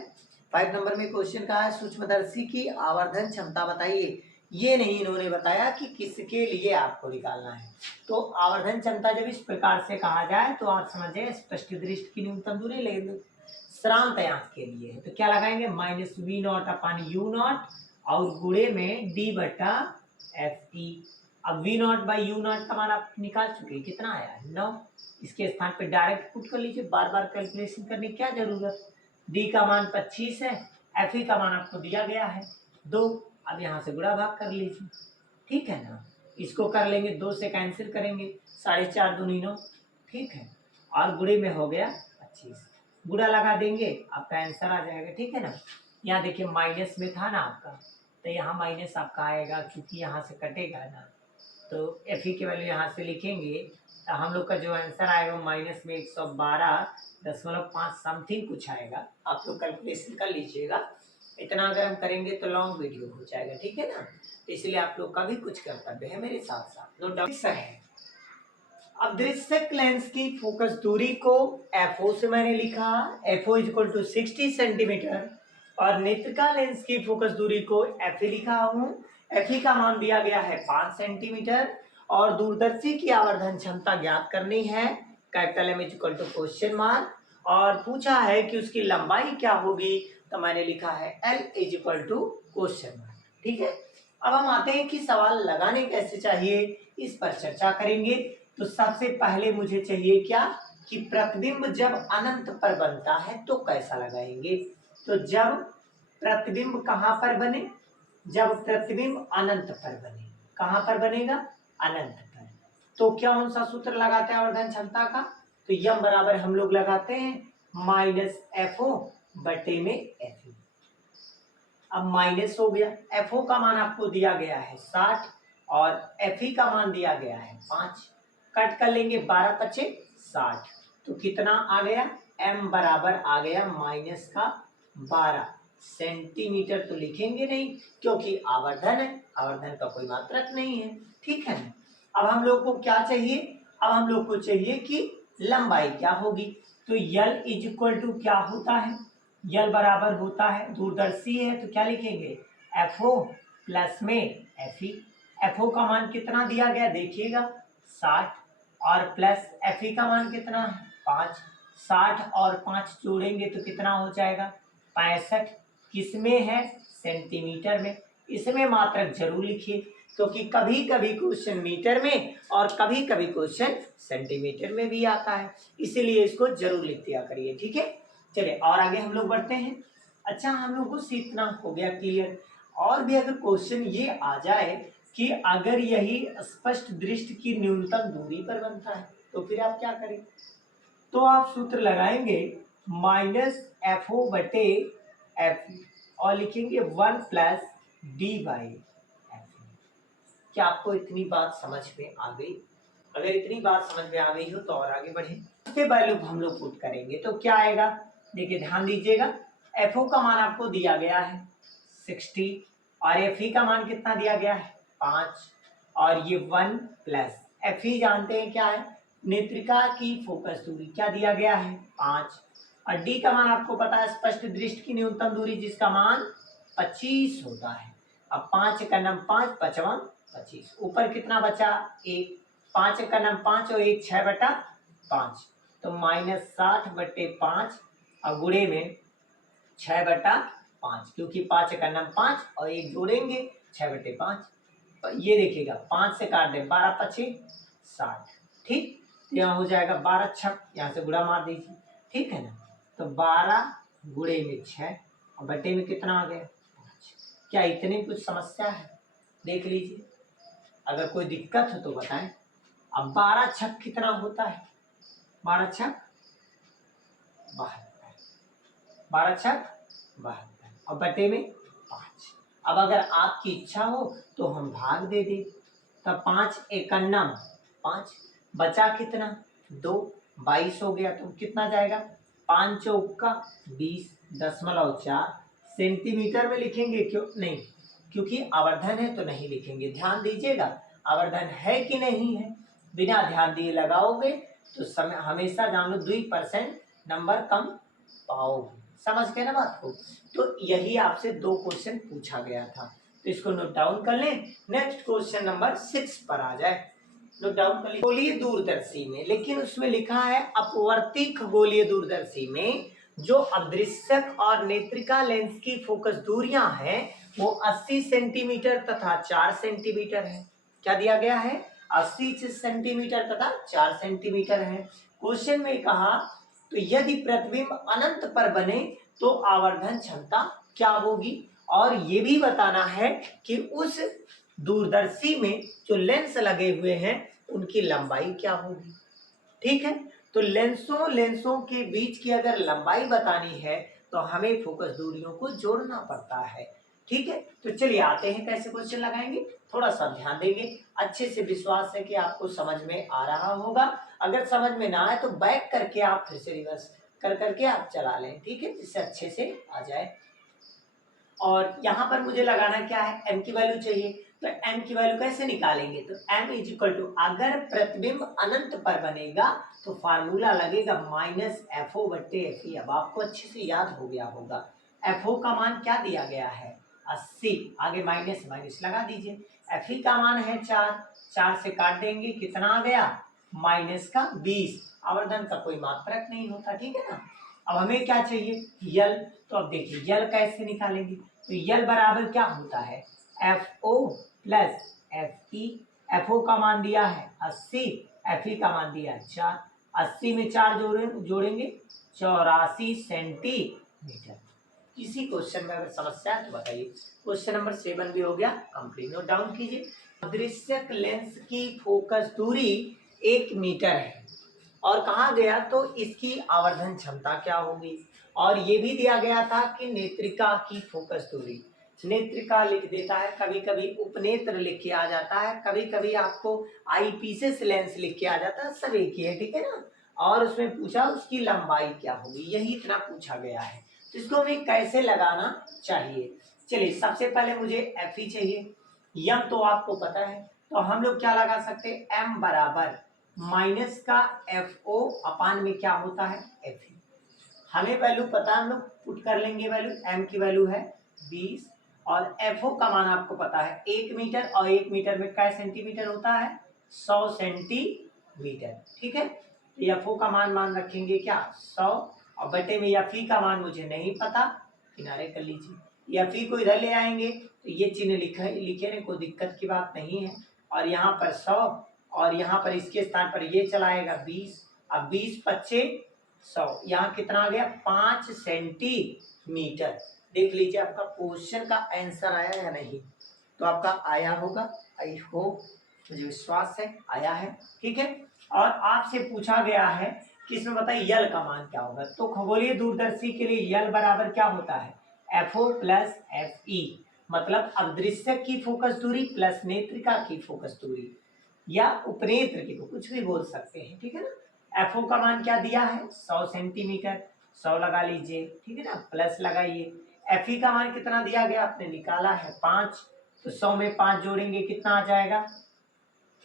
5 नंबर में क्वेश्चन कहा है सूक्ष्मदर्शी की आवर्धन क्षमता बताइए। ये नहीं इन्होंने बताया कि किसके लिए आपको निकालना है। तो आवर्धन क्षमता जब इस प्रकार से कहा जाए तो आप समझे स्पष्ट दृष्टि की न्यूनतम दूरी श्रांत आंक के लिए है। तो क्या लगाएंगे, -v naught upon u naught, और गुणे में डी बटा एफ टी। अब V naught by U naught का मान आप निकाल चुके हैं, कितना आया 9। इसके स्थान पे डायरेक्ट पुट कर लीजिए, बार बार कैलकुलेशन करने की क्या जरूरत। डी का मान 25 है, एफ ई का मान आपको दिया गया है 2। अब यहाँ से गुणा भाग कर लीजिए, ठीक है ना। इसको कर लेंगे, 2 से कैंसिल करेंगे, 4.5 दूनी 9, ठीक है। और गुणे में हो गया 25, गुणा लगा देंगे, आपका आंसर आ जाएगा, ठीक है ना। यहाँ देखिए माइनस में था ना आपका, तो यहाँ माइनस आपका आएगा क्योंकि यहाँ से कटेगा ना, तो एफ ई की वैल्यू यहाँ से लिखेंगे तो हम लोग का जो आंसर आएगा माइनस में 112.5 समथिंग कुछ आएगा। आप लोग कैलकुलेशन कर लीजिएगा, इतना अगर हम करेंगे तो लॉन्ग वीडियो हो जाएगा, ठीक है ना। तो इसलिए आप लोग का भी कुछ कर्तव्य है मेरे साथ साथ, नो डाउट है। अब दृश्यक लेंस की फोकस दूरी को FO से मैंने लिखा, FO इक्वल टू 60 सेंटीमीटर, और नेत्रिका लेंस की फोकस दूरी को FE लिखा हूँ। FE का मान दिया गया है 5 सेंटीमीटर, और दूरदर्शी की आवर्धन क्षमता ज्ञात करनी है, capital M equal to question mark, और पूछा है कि उसकी लंबाई क्या होगी, तो मैंने लिखा है L equal to question mark, ठीक है। अब हम आते हैं कि सवाल लगाने कैसे चाहिए, इस पर चर्चा करेंगे। तो सबसे पहले मुझे चाहिए क्या कि प्रतिबिंब जब अनंत पर बनता है तो कैसा लगाएंगे। तो जब प्रतिबिंब कहाँ पर बने, जब प्रतिबिंब अनंत पर बने, कहाँ पर बनेगा, अनंत पर, तो कौन सा सूत्र लगाते हैं आवर्धन क्षमता का, तो यम बराबर हम लोग लगाते हैं माइनस FO बटे में FE। अब माइनस हो गया, FO का मान आपको दिया गया है 60 और FE का मान दिया गया है 5, कट कर लेंगे 12 पचे 60, तो कितना आ गया, M बराबर आ गया माइनस का 12 सेंटीमीटर। तो लिखेंगे नहीं क्योंकि आवर्धन है, आवर्धन का कोई मात्रक नहीं है, ठीक है ना। अब हम लोग को क्या चाहिए, अब हम लोग को चाहिए कि लंबाई क्या होगी। तो L इज इक्वल टू क्या होता है, L बराबर होता है, दूरदर्शी है तो क्या लिखेंगे FO प्लस में FE। FO का मान कितना दिया गया देखिएगा 60, और प्लस FE का मान कितना है 5। 60 और 5 जोड़ेंगे तो कितना हो जाएगा 65। किसमें है, सेंटीमीटर में। इसमें मात्रक जरूर लिखिए क्योंकि कभी कभी क्वेश्चन मीटर में और कभी कभी क्वेश्चन सेंटीमीटर में भी आता है, इसीलिए इसको जरूर लिख दिया करिए, ठीक है। चलिए और आगे हम लोग बढ़ते हैं। अच्छा, हम लोग को इतना हो गया क्लियर। और भी अगर क्वेश्चन ये आ जाए कि अगर यही स्पष्ट दृष्टि की न्यूनतम दूरी पर बनता है तो फिर आप क्या करें, तो आप सूत्र लगाएंगे माइनस FO बटे FE और लिखेंगे 1 प्लस D बाई FE। क्या आपको इतनी बात समझ में आ गई? अगर इतनी बात समझ में आ गई हो तो और आगे बढ़े। उसके वैल्यू हम लोग पुट करेंगे तो क्या आएगा, देखिए ध्यान दीजिएगा, FO का मान आपको दिया गया है 60 और FE का मान कितना दिया गया है 5, और ये 1 प्लस FE जानते हैं क्या है, नेत्रिका की फोकस दूरी क्या दिया गया है 5, और D का मान आपको पता है स्पष्ट दृष्टि की न्यूनतम दूरी जिसका मान 25 होता है। अब 5 का नम 5 55 25, ऊपर कितना बचा 1, 5 का नम 5 और 1 6 बटा 5, तो माइनस 60 बटे 5 और गुणे में 6 बटा 5, क्योंकि 5 का नम 5 और 1 जोड़ेंगे 6 बटे 5। ये देखिएगा 5 से काट दे 12 पचे 60, ठीक, यहाँ हो जाएगा 12 छक, यहाँ से गुणा मार दीजिए, ठीक है ना। तो 12 गुणे में 6 और बटे में कितना आ गया 5। क्या इतनी कुछ समस्या है, देख लीजिए, अगर कोई दिक्कत हो तो बताएं। अब 12 छक कितना होता है, 12 छक 72, 12 छक 72 और बटे में 5। अब अगर आपकी इच्छा हो तो हम भाग दे दें, तब 5 एकन्नम 5, बचा कितना 2, 22 हो गया, तो कितना जाएगा 5 चौका 20.4 सेंटीमीटर में लिखेंगे, क्यों नहीं, क्योंकि आवर्धन है तो नहीं लिखेंगे। ध्यान दीजिएगा, आवर्धन है कि नहीं है, बिना ध्यान दिए लगाओगे तो समय हमेशा जान लो 2% नंबर कम पाओगे, समझ गए ना बात को। तो यही आपसे 2 क्वेश्चन पूछा गया था, तो इसको नोट डाउन कर लें। नेक्स्ट क्वेश्चन नंबर 6 पर आ जाए, नोट डाउन कर लें। खगोलीय दूरदर्शी में, लेकिन उसमें लिखा है अपवर्ती खगोलीय दूरदर्शी में जो अदृश्यक और नेत्रिका लेंस की फोकस दूरियां हैं वो 80 सेंटीमीटर तथा 4 सेंटीमीटर है। क्या दिया गया है? 80 सेंटीमीटर तथा 4 सेंटीमीटर है। क्वेश्चन में कहा तो यदि प्रतिबिंब अनंत पर बने तो आवर्धन क्षमता क्या होगी, और ये भी बताना है कि उस दूरदर्शी में जो लेंस लगे हुए हैं उनकी लंबाई क्या होगी। ठीक है, तो लेंसों के बीच की अगर लंबाई बतानी है तो हमें फोकस दूरियों को जोड़ना पड़ता है। ठीक है, तो चलिए आते हैं कैसे क्वेश्चन लगाएंगे, थोड़ा सा ध्यान देंगे। अच्छे से विश्वास है कि आपको समझ में आ रहा होगा। अगर समझ में ना आए तो बैक करके आप फिर से रिवर्स कर करके आप चला लें, ठीक है, जिससे अच्छे से आ जाए। और यहाँ पर मुझे लगाना क्या है, m की वैल्यू चाहिए, तो m की वैल्यू कैसे निकालेंगे, तो m इज इक्वल टू, अगर प्रतिबिंब अनंत पर बनेगा तो फार्मूला लगेगा माइनस FO बट्टे FE। अब आपको अच्छे से याद हो गया होगा, FO का मान क्या दिया गया है 80, आगे माइनस माइनस लगा दीजिए। FE का मान है 4, 4 से काट देंगे कितना आ गया माइनस का 20। आवर्धन का कोई मात्रक नहीं होता, ठीक है ना। अब हमें क्या चाहिए यल, तो अब देखिए यल कैसे निकालेंगे, तो यल बराबर क्या होता है FO प्लस FE। FO का मान दिया है 80, FE का मान दिया है 4, 80 में 4 जोड़ेंगे 84 सेंटीमीटर। किसी क्वेश्चन में अगर समस्या है तो बताइए। क्वेश्चन नंबर 7 भी हो गया कंप्लीट, नोट डाउन कीजिए। अदृश्यक लेंस की फोकस दूरी 1 मीटर है और कहा गया तो इसकी आवर्धन क्षमता क्या होगी, और ये भी दिया गया था कि नेत्रिका की फोकस दूरी, नेत्रिका लिख देता है, कभी कभी उपनेत्र लिख के आ जाता है, कभी कभी आपको आईपीसेस लेंस लिख के आ जाता है, सब एक ही है, ठीक है ना। और उसमें पूछा उसकी लंबाई क्या होगी, यही इतना पूछा गया है, तो इसको हमें कैसे लगाना चाहिए। चलिए सबसे पहले मुझे एफ ई चाहिए, यम तो आपको पता है, तो हम लोग क्या लगा सकते हैं एम बराबर माइनस का FO अपान में क्या होता है FE। हमें वैल्यू पता है, हम लोग पुट कर लेंगे वैल्यू, m की वैल्यू है 20 और FO का मान आपको पता है 1 मीटर, और 1 मीटर में क्या सेंटीमीटर होता है 100 सेंटीमीटर, ठीक है। तो FO का मान रखेंगे क्या 100, और बटे में FE का मान मुझे नहीं पता, किनारे कर लीजिए, FE को इधर ले आएंगे तो ये चिन्ह लिखे ने कोई दिक्कत की बात नहीं है, और यहाँ पर 100 और यहाँ पर इसके स्थान पर ये चलाएगा 20, अब 20 25 100, यहाँ कितना आ गया 5 सेंटीमीटर। देख लीजिए आपका क्वेश्चन का आंसर आया या नहीं, तो आपका आया होगा, आई होप, मुझे विश्वास है आया है, ठीक है। और आपसे पूछा गया है कि इसमें बताइए यल का मान क्या होगा, तो खगोलीय दूरदर्शी के लिए यल बराबर क्या होता है FO प्लस FE, मतलब अदृश्य की फोकस दूरी प्लस नेत्रिका की फोकस दूरी या उपनेत्र की, तो कुछ भी बोल सकते हैं, ठीक है ना। FO का मान क्या दिया है 100 सेंटीमीटर, 100 लगा लीजिए, ठीक है ना, प्लस लगाइए। FE का मान कितना दिया गया आपने निकाला है 5, तो 100 में 5 जोड़ेंगे कितना आ जाएगा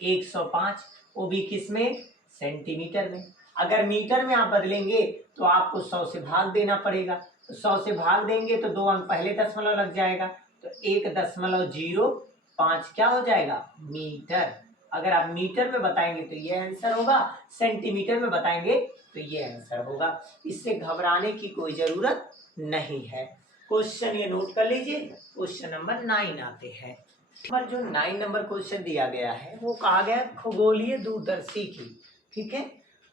105, वो भी किस में सेंटीमीटर में। अगर मीटर में आप बदलेंगे तो आपको 100 से भाग देना पड़ेगा, तो 100 से भाग देंगे तो 2 अंक पहले दशमलव लग जाएगा, तो 1.05 क्या हो जाएगा मीटर। अगर आप मीटर में बताएंगे तो ये आंसर होगा, सेंटीमीटर में बताएंगे तो ये आंसर होगा, इससे घबराने की कोई जरूरत नहीं है। क्वेश्चन ये नोट कर लीजिए। क्वेश्चन नंबर 9 आते हैं, पर जो 9 नंबर क्वेश्चन दिया गया है वो कहा गया खगोलीय दूरदर्शी की, ठीक है,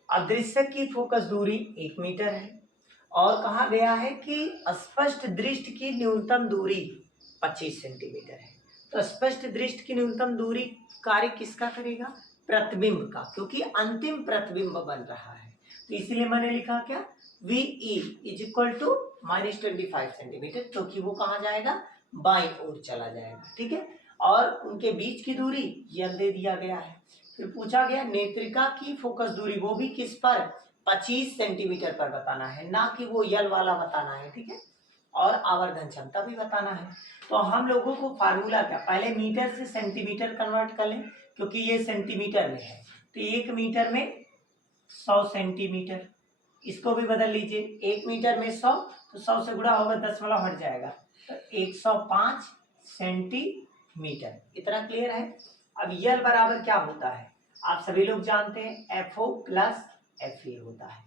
अदृश्य की फोकस दूरी 1 मीटर है, और कहा गया है कि स्पष्ट दृष्टि की न्यूनतम दूरी 25 सेंटीमीटर है। तो स्पष्ट दृष्टि की न्यूनतम दूरी कार्य किसका करेगा प्रतिबिंब का, क्योंकि अंतिम प्रतिबिंब बन रहा है, तो इसीलिए मैंने लिखा क्या VE is equal to -25 centimetre, क्योंकि वो कहाँ जाएगा बाईं ओर चला जाएगा, ठीक है। और उनके बीच की दूरी यल दे दिया गया है। फिर पूछा गया नेत्रिका की फोकस दूरी, वो भी किस पर 25 सेंटीमीटर पर बताना है, ना कि वो यल वाला बताना है, ठीक है। और आवर्धन क्षमता भी बताना है। तो हम लोगों को फार्मूला क्या, पहले मीटर से सेंटीमीटर कन्वर्ट कर लें, क्योंकि ये सेंटीमीटर में है, तो 1 मीटर में 100 सेंटीमीटर, इसको भी बदल लीजिए, 1 मीटर में 100, तो 100 से गुणा होगा दशमलव हट जाएगा, तो 105 सेंटीमीटर। इतना क्लियर है। अब यल बराबर क्या होता है, आप सभी लोग जानते हैं FO प्लस FE होता है।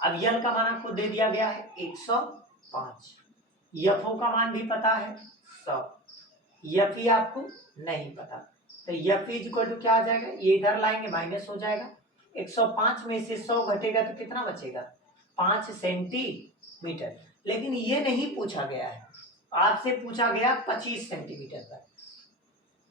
अब यल का मान आपको दे दिया गया है 105, एफओ का मान भी पता है 100, एफ ई आपको नहीं पता, तो एफ इक्वल टू क्या आ जाएगा, ये इधर लाएंगे माइनस हो जाएगा, 105 में से 100 घटेगा तो कितना बचेगा 5 सेंटीमीटर। लेकिन ये नहीं पूछा गया है, आपसे पूछा गया 25 सेंटीमीटर तक।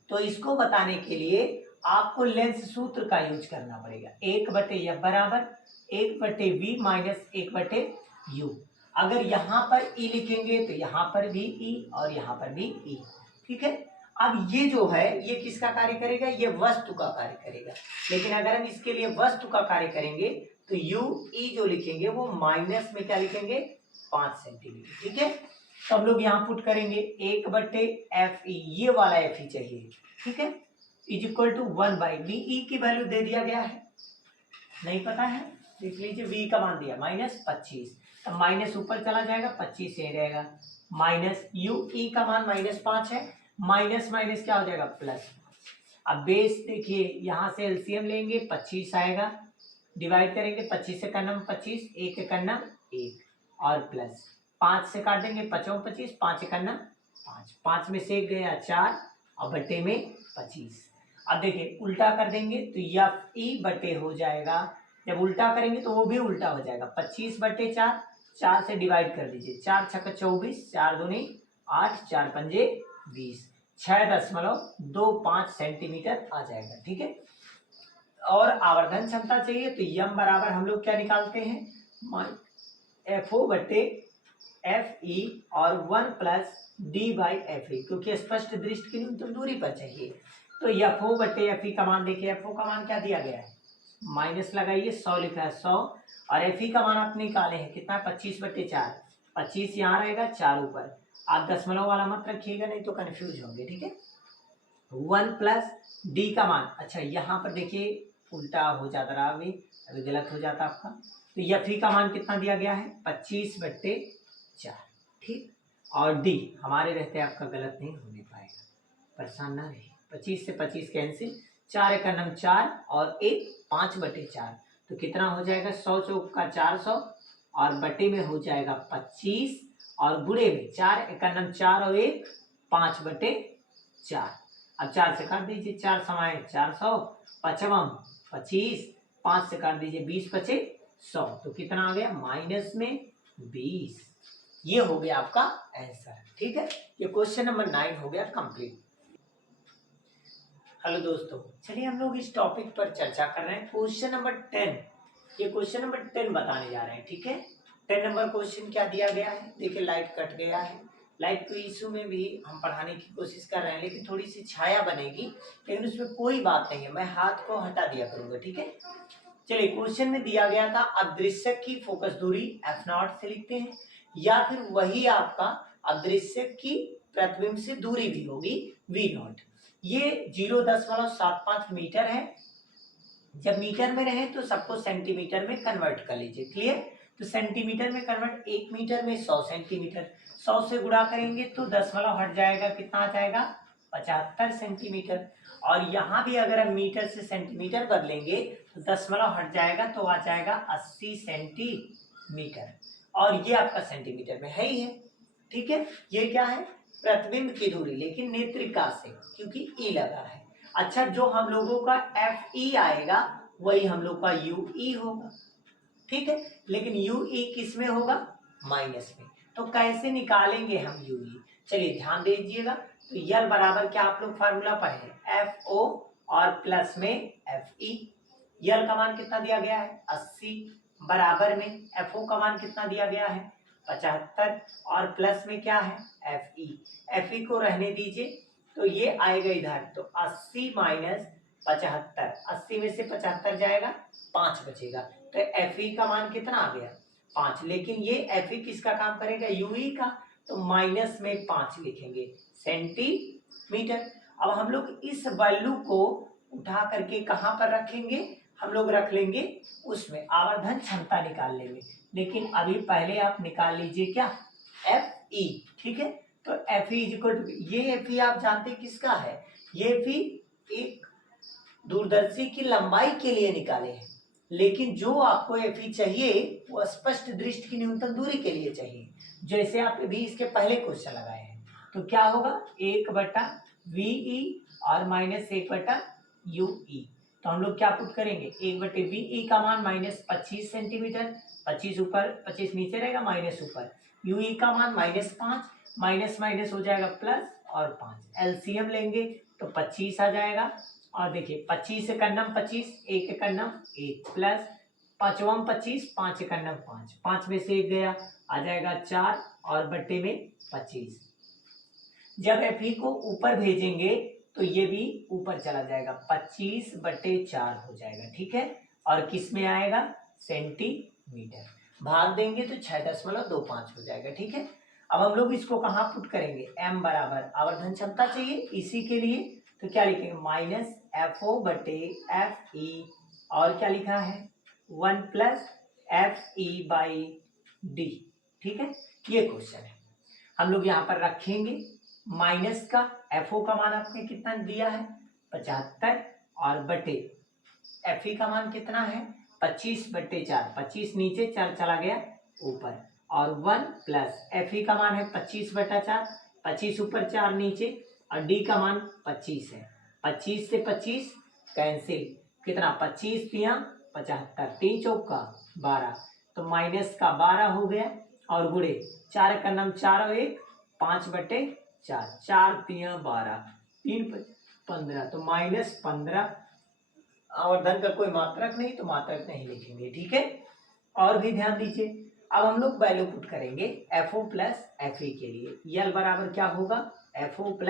तो इसको बताने के लिए आपको लेंस सूत्र का यूज करना पड़ेगा, 1/f बराबर 1/v माइनस 1/u। अगर यहाँ पर ई लिखेंगे तो यहाँ पर भी ई और यहाँ पर भी ई, ठीक है। अब ये जो है ये किसका कार्य करेगा, ये वस्तु का कार्य करेगा। लेकिन अगर हम इसके लिए वस्तु का कार्य करेंगे तो यू ई जो लिखेंगे वो माइनस में क्या लिखेंगे 5 सेंटीमीटर, ठीक है। तो हम लोग यहाँ पुट करेंगे 1/f ई, ये वाला एफ ई चाहिए, ठीक है, इज इक्वल टू 1/v। की वैल्यू दे दिया गया है, नहीं पता है, देख लीजिए v का मान दिया -25, अब माइनस ऊपर चला जाएगा 25 यही रहेगा, माइनस यू ई का मान -5 है, माइनस माइनस क्या हो जाएगा प्लस। अब बेस देखिए यहाँ से एलसीएम लेंगे 25 आएगा, डिवाइड करेंगे 25 से करना 25, 1 करना 1 और प्लस 5 से काट देंगे 5 25, 5 करना 5, 5 में से 1 गया 4 और बटे में 25। अब देखिए उल्टा कर देंगे तो एफ ई बटे हो जाएगा, जब उल्टा करेंगे तो वो भी उल्टा हो जाएगा, 25/4, 4 से डिवाइड कर दीजिए, 4 छक्का 24, 4 दूनी 8, 4 पंजे 20, 6.25 सेंटीमीटर आ जाएगा, ठीक है। और आवर्धन क्षमता चाहिए तो यम बराबर हम लोग क्या निकालते हैं FO/FE और 1+D/FE, क्योंकि स्पष्ट दृष्टि की न्यूनतम दूरी पर चाहिए। तो FO/FE का मान देखिए, FO का मान क्या दिया गया है, माइनस लगाइए 100 लिखा है 100, और FE का मान आप निकाले हैं कितना 25/4, 25 यहाँ रहेगा 4 ऊपर, आप दशमलव वाला मत रखिएगा नहीं तो कंफ्यूज होंगे, ठीक है। 1+D का मान, अच्छा यहाँ पर देखिए उल्टा हो जाता रहा, अभी गलत हो जाता आपका, तो FE का मान कितना दिया गया है 25/4, ठीक, और D हमारे रहते आपका गलत नहीं होने पाएगा, परेशान ना रहिए, 25 से 25 कैंसिल, 4 × 9 4 और 1 5/4, तो कितना हो जाएगा 100 चौक का 400 और बटे में हो जाएगा 25 और गुणे में 4 × 9 4 और 1 5/4। अब 4 से काट दीजिए, 4 समाए 400, 5 25, 5 से काट दीजिए 20 बचे 100, तो कितना आ गया -20। ये हो गया आपका आंसर, ठीक है। ये क्वेश्चन नंबर 9 हो गया कंप्लीट। हेलो दोस्तों, चलिए हम लोग इस टॉपिक पर चर्चा कर रहे हैं, क्वेश्चन नंबर 10। ये क्वेश्चन नंबर 10 बताने जा रहे हैं, ठीक है। 10 नंबर क्वेश्चन क्या दिया गया है, देखिए लाइट कट गया है, लाइट को इशू में भी हम पढ़ाने की कोशिश कर रहे हैं, लेकिन थोड़ी सी छाया बनेगी, लेकिन उसमें कोई बात नहीं है, मैं हाथ को हटा दिया करूंगा, ठीक है। चलिए क्वेश्चन में दिया गया था अदृश्य की फोकस दूरी f0 से लिखते हैं, या फिर वही आपका अदृश्य की प्रतिबिंब से दूरी भी होगी v0। ये 0.75 मीटर है, जब मीटर में रहे तो सबको सेंटीमीटर में कन्वर्ट कर लीजिए, क्लियर। तो सेंटीमीटर में कन्वर्ट, 1 मीटर में 100 सेंटीमीटर, 100 से गुणा करेंगे तो दशमलव हट जाएगा, कितना आ जाएगा 75 सेंटीमीटर, और यहाँ भी अगर हम मीटर से सेंटीमीटर बदलेंगे तो दशमलव हट जाएगा तो आ जाएगा 80 सेंटीमीटर, और ये आपका सेंटीमीटर में है ही है, ठीक है। ये क्या है प्रतिबिंब की दूरी, लेकिन नेत्रिका से, क्योंकि ई लगा है। अच्छा, जो हम लोगों का एफ ई आएगा वही हम लोग का यू ई होगा, ठीक है, लेकिन यू ई किस में होगा माइनस में, तो कैसे निकालेंगे हम यू ई, चलिए ध्यान दीजिएगा। तो यल बराबर क्या आप लोग फार्मूला पढ़े, एफ ओ और प्लस में एफ ई। यल का मान कितना दिया गया है 80, बराबर में एफ ओ का मान कितना दिया गया है 75, और प्लस में क्या है एफ ई। एफ ई को रहने दीजिए, तो ये आएगा इधर, तो 80 माइनस 75, 80 में से 75 जाएगा 5 बचेगा, तो एफ ई का मान कितना आ गया 5, लेकिन ये एफ ई किसका काम करेगा यू ई का, तो माइनस में 5 लिखेंगे सेंटीमीटर। अब हम लोग इस वैल्यू को उठा करके कहाँ पर रखेंगे, हम लोग रख लेंगे उसमें आवर्धन क्षमता निकालने में, लेकिन अभी पहले आप निकाल लीजिए क्या एफ ई, ठीक है। तो एफ ई इक्वल टू, ये एफ ई आप जानते किसका है, ये एफ ई एक दूरदर्शी की लंबाई के लिए निकाले हैं, लेकिन जो आपको एफई चाहिए वो स्पष्ट दृष्टि की न्यूनतम दूरी के लिए चाहिए, जैसे आप भी इसके पहले क्वेश्चन लगाए हैं। तो क्या होगा 1/VE और -1/UE। तो हम लोग क्या पुट करेंगे 1/VE का मान -25 सेंटीमीटर, 25 ऊपर 25 नीचे रहेगा, माइनस ऊपर, UE का मान -5, माइनस माइनस हो जाएगा प्लस और 5, एलसीएम लेंगे तो 25 आ जाएगा। और देखिए 25 एकन्नम 25, 1 एकन्नम 1 प्लस 5वां 25, 5 एकन्नम 5, 5 में से 1 गया, आ जाएगा 4 और बट्टे में 25। जब एफई को ऊपर भेजेंगे तो ये भी ऊपर चला जाएगा, 25/4 हो जाएगा, ठीक है। और किस में आएगा सेंटीमीटर, भाग देंगे तो 6.25 हो जाएगा, ठीक है। अब हम लोग इसको कहाँ पुट करेंगे, m बराबर आवर्धन क्षमता चाहिए इसी के लिए, तो क्या लिखेंगे -FO/FE और क्या लिखा है 1 + FE/D, ठीक है। ये क्वेश्चन है हम लोग यहाँ पर रखेंगे। माइनस का FO का मान आपने कितना दिया है 75 और बटे FE का मान कितना है 25/4, 25 नीचे 4 चला गया ऊपर, और 1 + FE का मान है 25/4, 25 ऊपर 4 नीचे, और D का मान 25 है, 25 से 25 कैंसिल, कितना 25 × 75, 3 चौका 12, तो माइनस का 12 हो गया, और गुणे 4 का नाम 4 और 1 5/4, 4 × 12, 3 15, तो -15, और धन का कोई मात्रक नहीं तो मात्रक नहीं लिखेंगे, ठीक है। और भी ध्यान दीजिए, अब हम लोग वैल्यू पुट करेंगे FO + FE के लिए। L बराबर क्या होगा FO +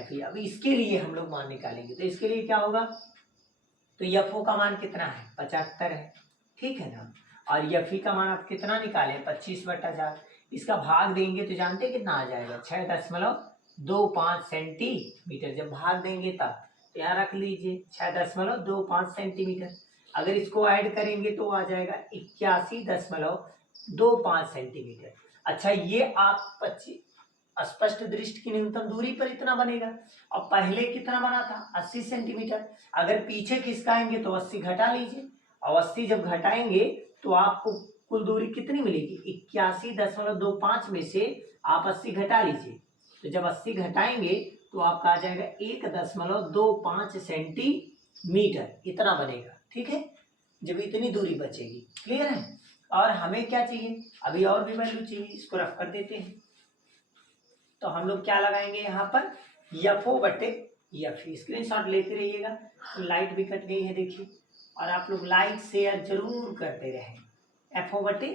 FE। अब इसके लिए हम लोग मान निकालेंगे, तो इसके लिए क्या होगा, तो FO का मान कितना है 75 है, ठीक है ना, और FE का मान आप कितना निकाले 25/4, इसका भाग देंगे तो जानते कितना आ जाएगा 6.25 सेंटीमीटर। जब भाग देंगे तब तो यहाँ रख लीजिए 6.25 सेंटीमीटर। अगर इसको ऐड करेंगे तो आ जाएगा 81.25 सेंटीमीटर। अच्छा, ये आप 25 स्पष्ट दृष्टि की न्यूनतम दूरी पर इतना बनेगा, और पहले कितना बना था 80 सेंटीमीटर। अगर पीछे खिसकाएंगे तो 80 घटा लीजिए, और 80 जब घटाएंगे तो आपको कुल दूरी कितनी मिलेगी 81.25 में से आप 80 घटा लीजिए, तो जब 80 घटाएंगे तो आपका आ जाएगा 1.25 सेंटीमीटर, इतना बनेगा, ठीक है, जब इतनी दूरी बचेगी। क्लियर है। और हमें क्या चाहिए, अभी और भी वैल्यू चाहिए, इसको रफ कर देते हैं। तो हम लोग क्या लगाएंगे यहाँ पर FO/FE। स्क्रीनशॉट लेते रहिएगा, तो लाइट भी कट गई है देखिए, और आप लोग लाइक शेयर जरूर करते रहें। FO/FE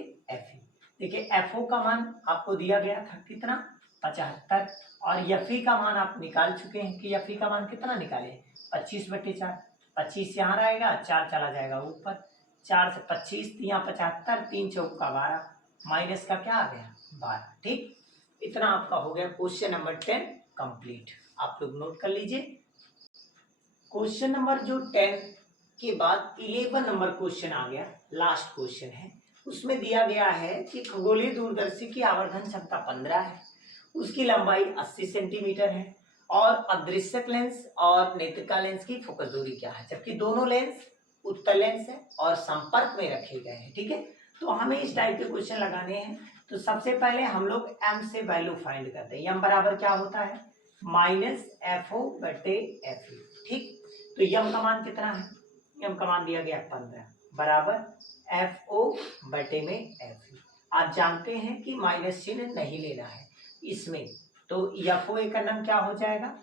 देखिए, FO का मान आपको दिया गया था कितना 75, और FE का मान आप निकाल चुके हैं कि FE का मान कितना निकाले 25/4, 25 यहाँ रहेगा, 4 चला जाएगा ऊपर, 4 से 25 × 75, 3 चौका 12, माइनस का क्या आ गया 12, ठीक। इतना आपका हो गया क्वेश्चन नंबर 10 कंप्लीट। आप लोग नोट कर लीजिए। क्वेश्चन नंबर जो 10 के बाद 11 नंबर क्वेश्चन आ गया, लास्ट क्वेश्चन है। उसमें दिया गया है कि खगोलीय दूरदर्शी की आवर्धन क्षमता 15 है, उसकी लंबाई 80 सेंटीमीटर है, और अदृश्यक लेंस और नेत्रिका लेंस की फोकस दूरी क्या है, जबकि दोनों लेंस उत्तल लेंस है और संपर्क में रखे गए हैं, ठीक है। तो हमें इस टाइप के क्वेश्चन लगाने हैं। तो सबसे पहले हम लोग m से वैल्यू फाइंड करते हैं। m बराबर क्या होता है -FO/FE, ठीक। तो m का मान कितना है, m का मान दिया गया 15 बराबर FO/FE। आप जानते हैं कि माइनस चिन्ह नहीं लेना है इसमें, तो FO का नाम क्या हो जाएगा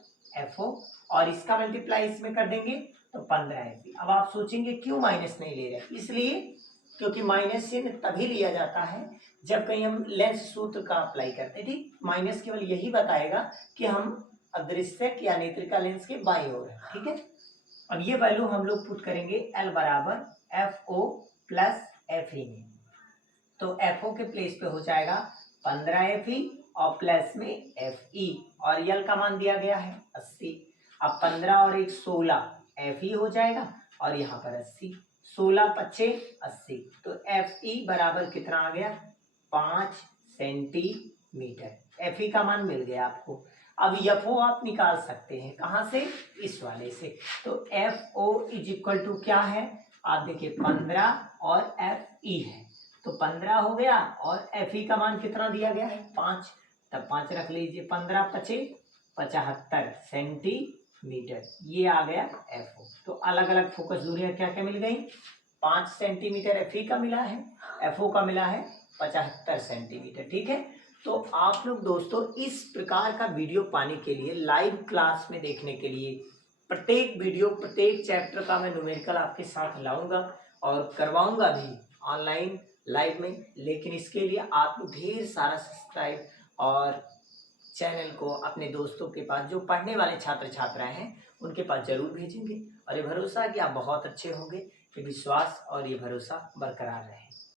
FO, और इसका मल्टीप्लाई इसमें कर देंगे तो 15FE। अब आप सोचेंगे क्यों माइनस नहीं ले रहे, इसलिए क्योंकि माइनस चिन्ह तभी लिया जाता है जब कहीं हम लेंस सूत्र का अप्लाई करते हैं, ठीक। माइनस केवल यही बताएगा कि हम अदृश्यक या नेत्रिका लेंस के बाईं ओर है, ठीक है। अब ये वैल्यू हम लोग पुट करेंगे L बराबर FO/FE में, तो FO के प्लेस पे हो जाएगा 15FE और प्लस में FE, और L का मान दिया गया है 80। अब 15 और 1 16 FE हो जाएगा, और यहाँ पर 80, 16 × 5 80, तो FE बराबर कितना आ गया 5 सेंटीमीटर। FE का मान मिल गया आपको। अब FO आप निकाल सकते हैं कहाँ से, इस वाले से। तो FO = क्या है, आप देखिए 15 और एफ ई है, तो 15 हो गया और एफ ई का मान कितना दिया गया है 5, तब 5 रख लीजिए, 15 पचे 75 सेंटीमीटर, ये आ गया एफ ओ। तो अलग अलग फोकस दूरियां क्या क्या मिल गई, 5 सेंटीमीटर एफ ई का मिला है, एफ ओ का मिला है 75 सेंटीमीटर। ठीक है, तो आप लोग दोस्तों इस प्रकार का वीडियो पाने के लिए, लाइव क्लास में देखने के लिए, प्रत्येक वीडियो प्रत्येक चैप्टर का मैं न्यूमेरिकल आपके साथ लाऊंगा और करवाऊंगा भी ऑनलाइन लाइव में। लेकिन इसके लिए आप लोग ढेर सारा सब्सक्राइब और चैनल को अपने दोस्तों के पास, जो पढ़ने वाले छात्र छात्राएं हैं उनके पास जरूर भेजेंगे, और ये भरोसा है कि आप बहुत अच्छे होंगे, ये विश्वास और ये भरोसा बरकरार रहे।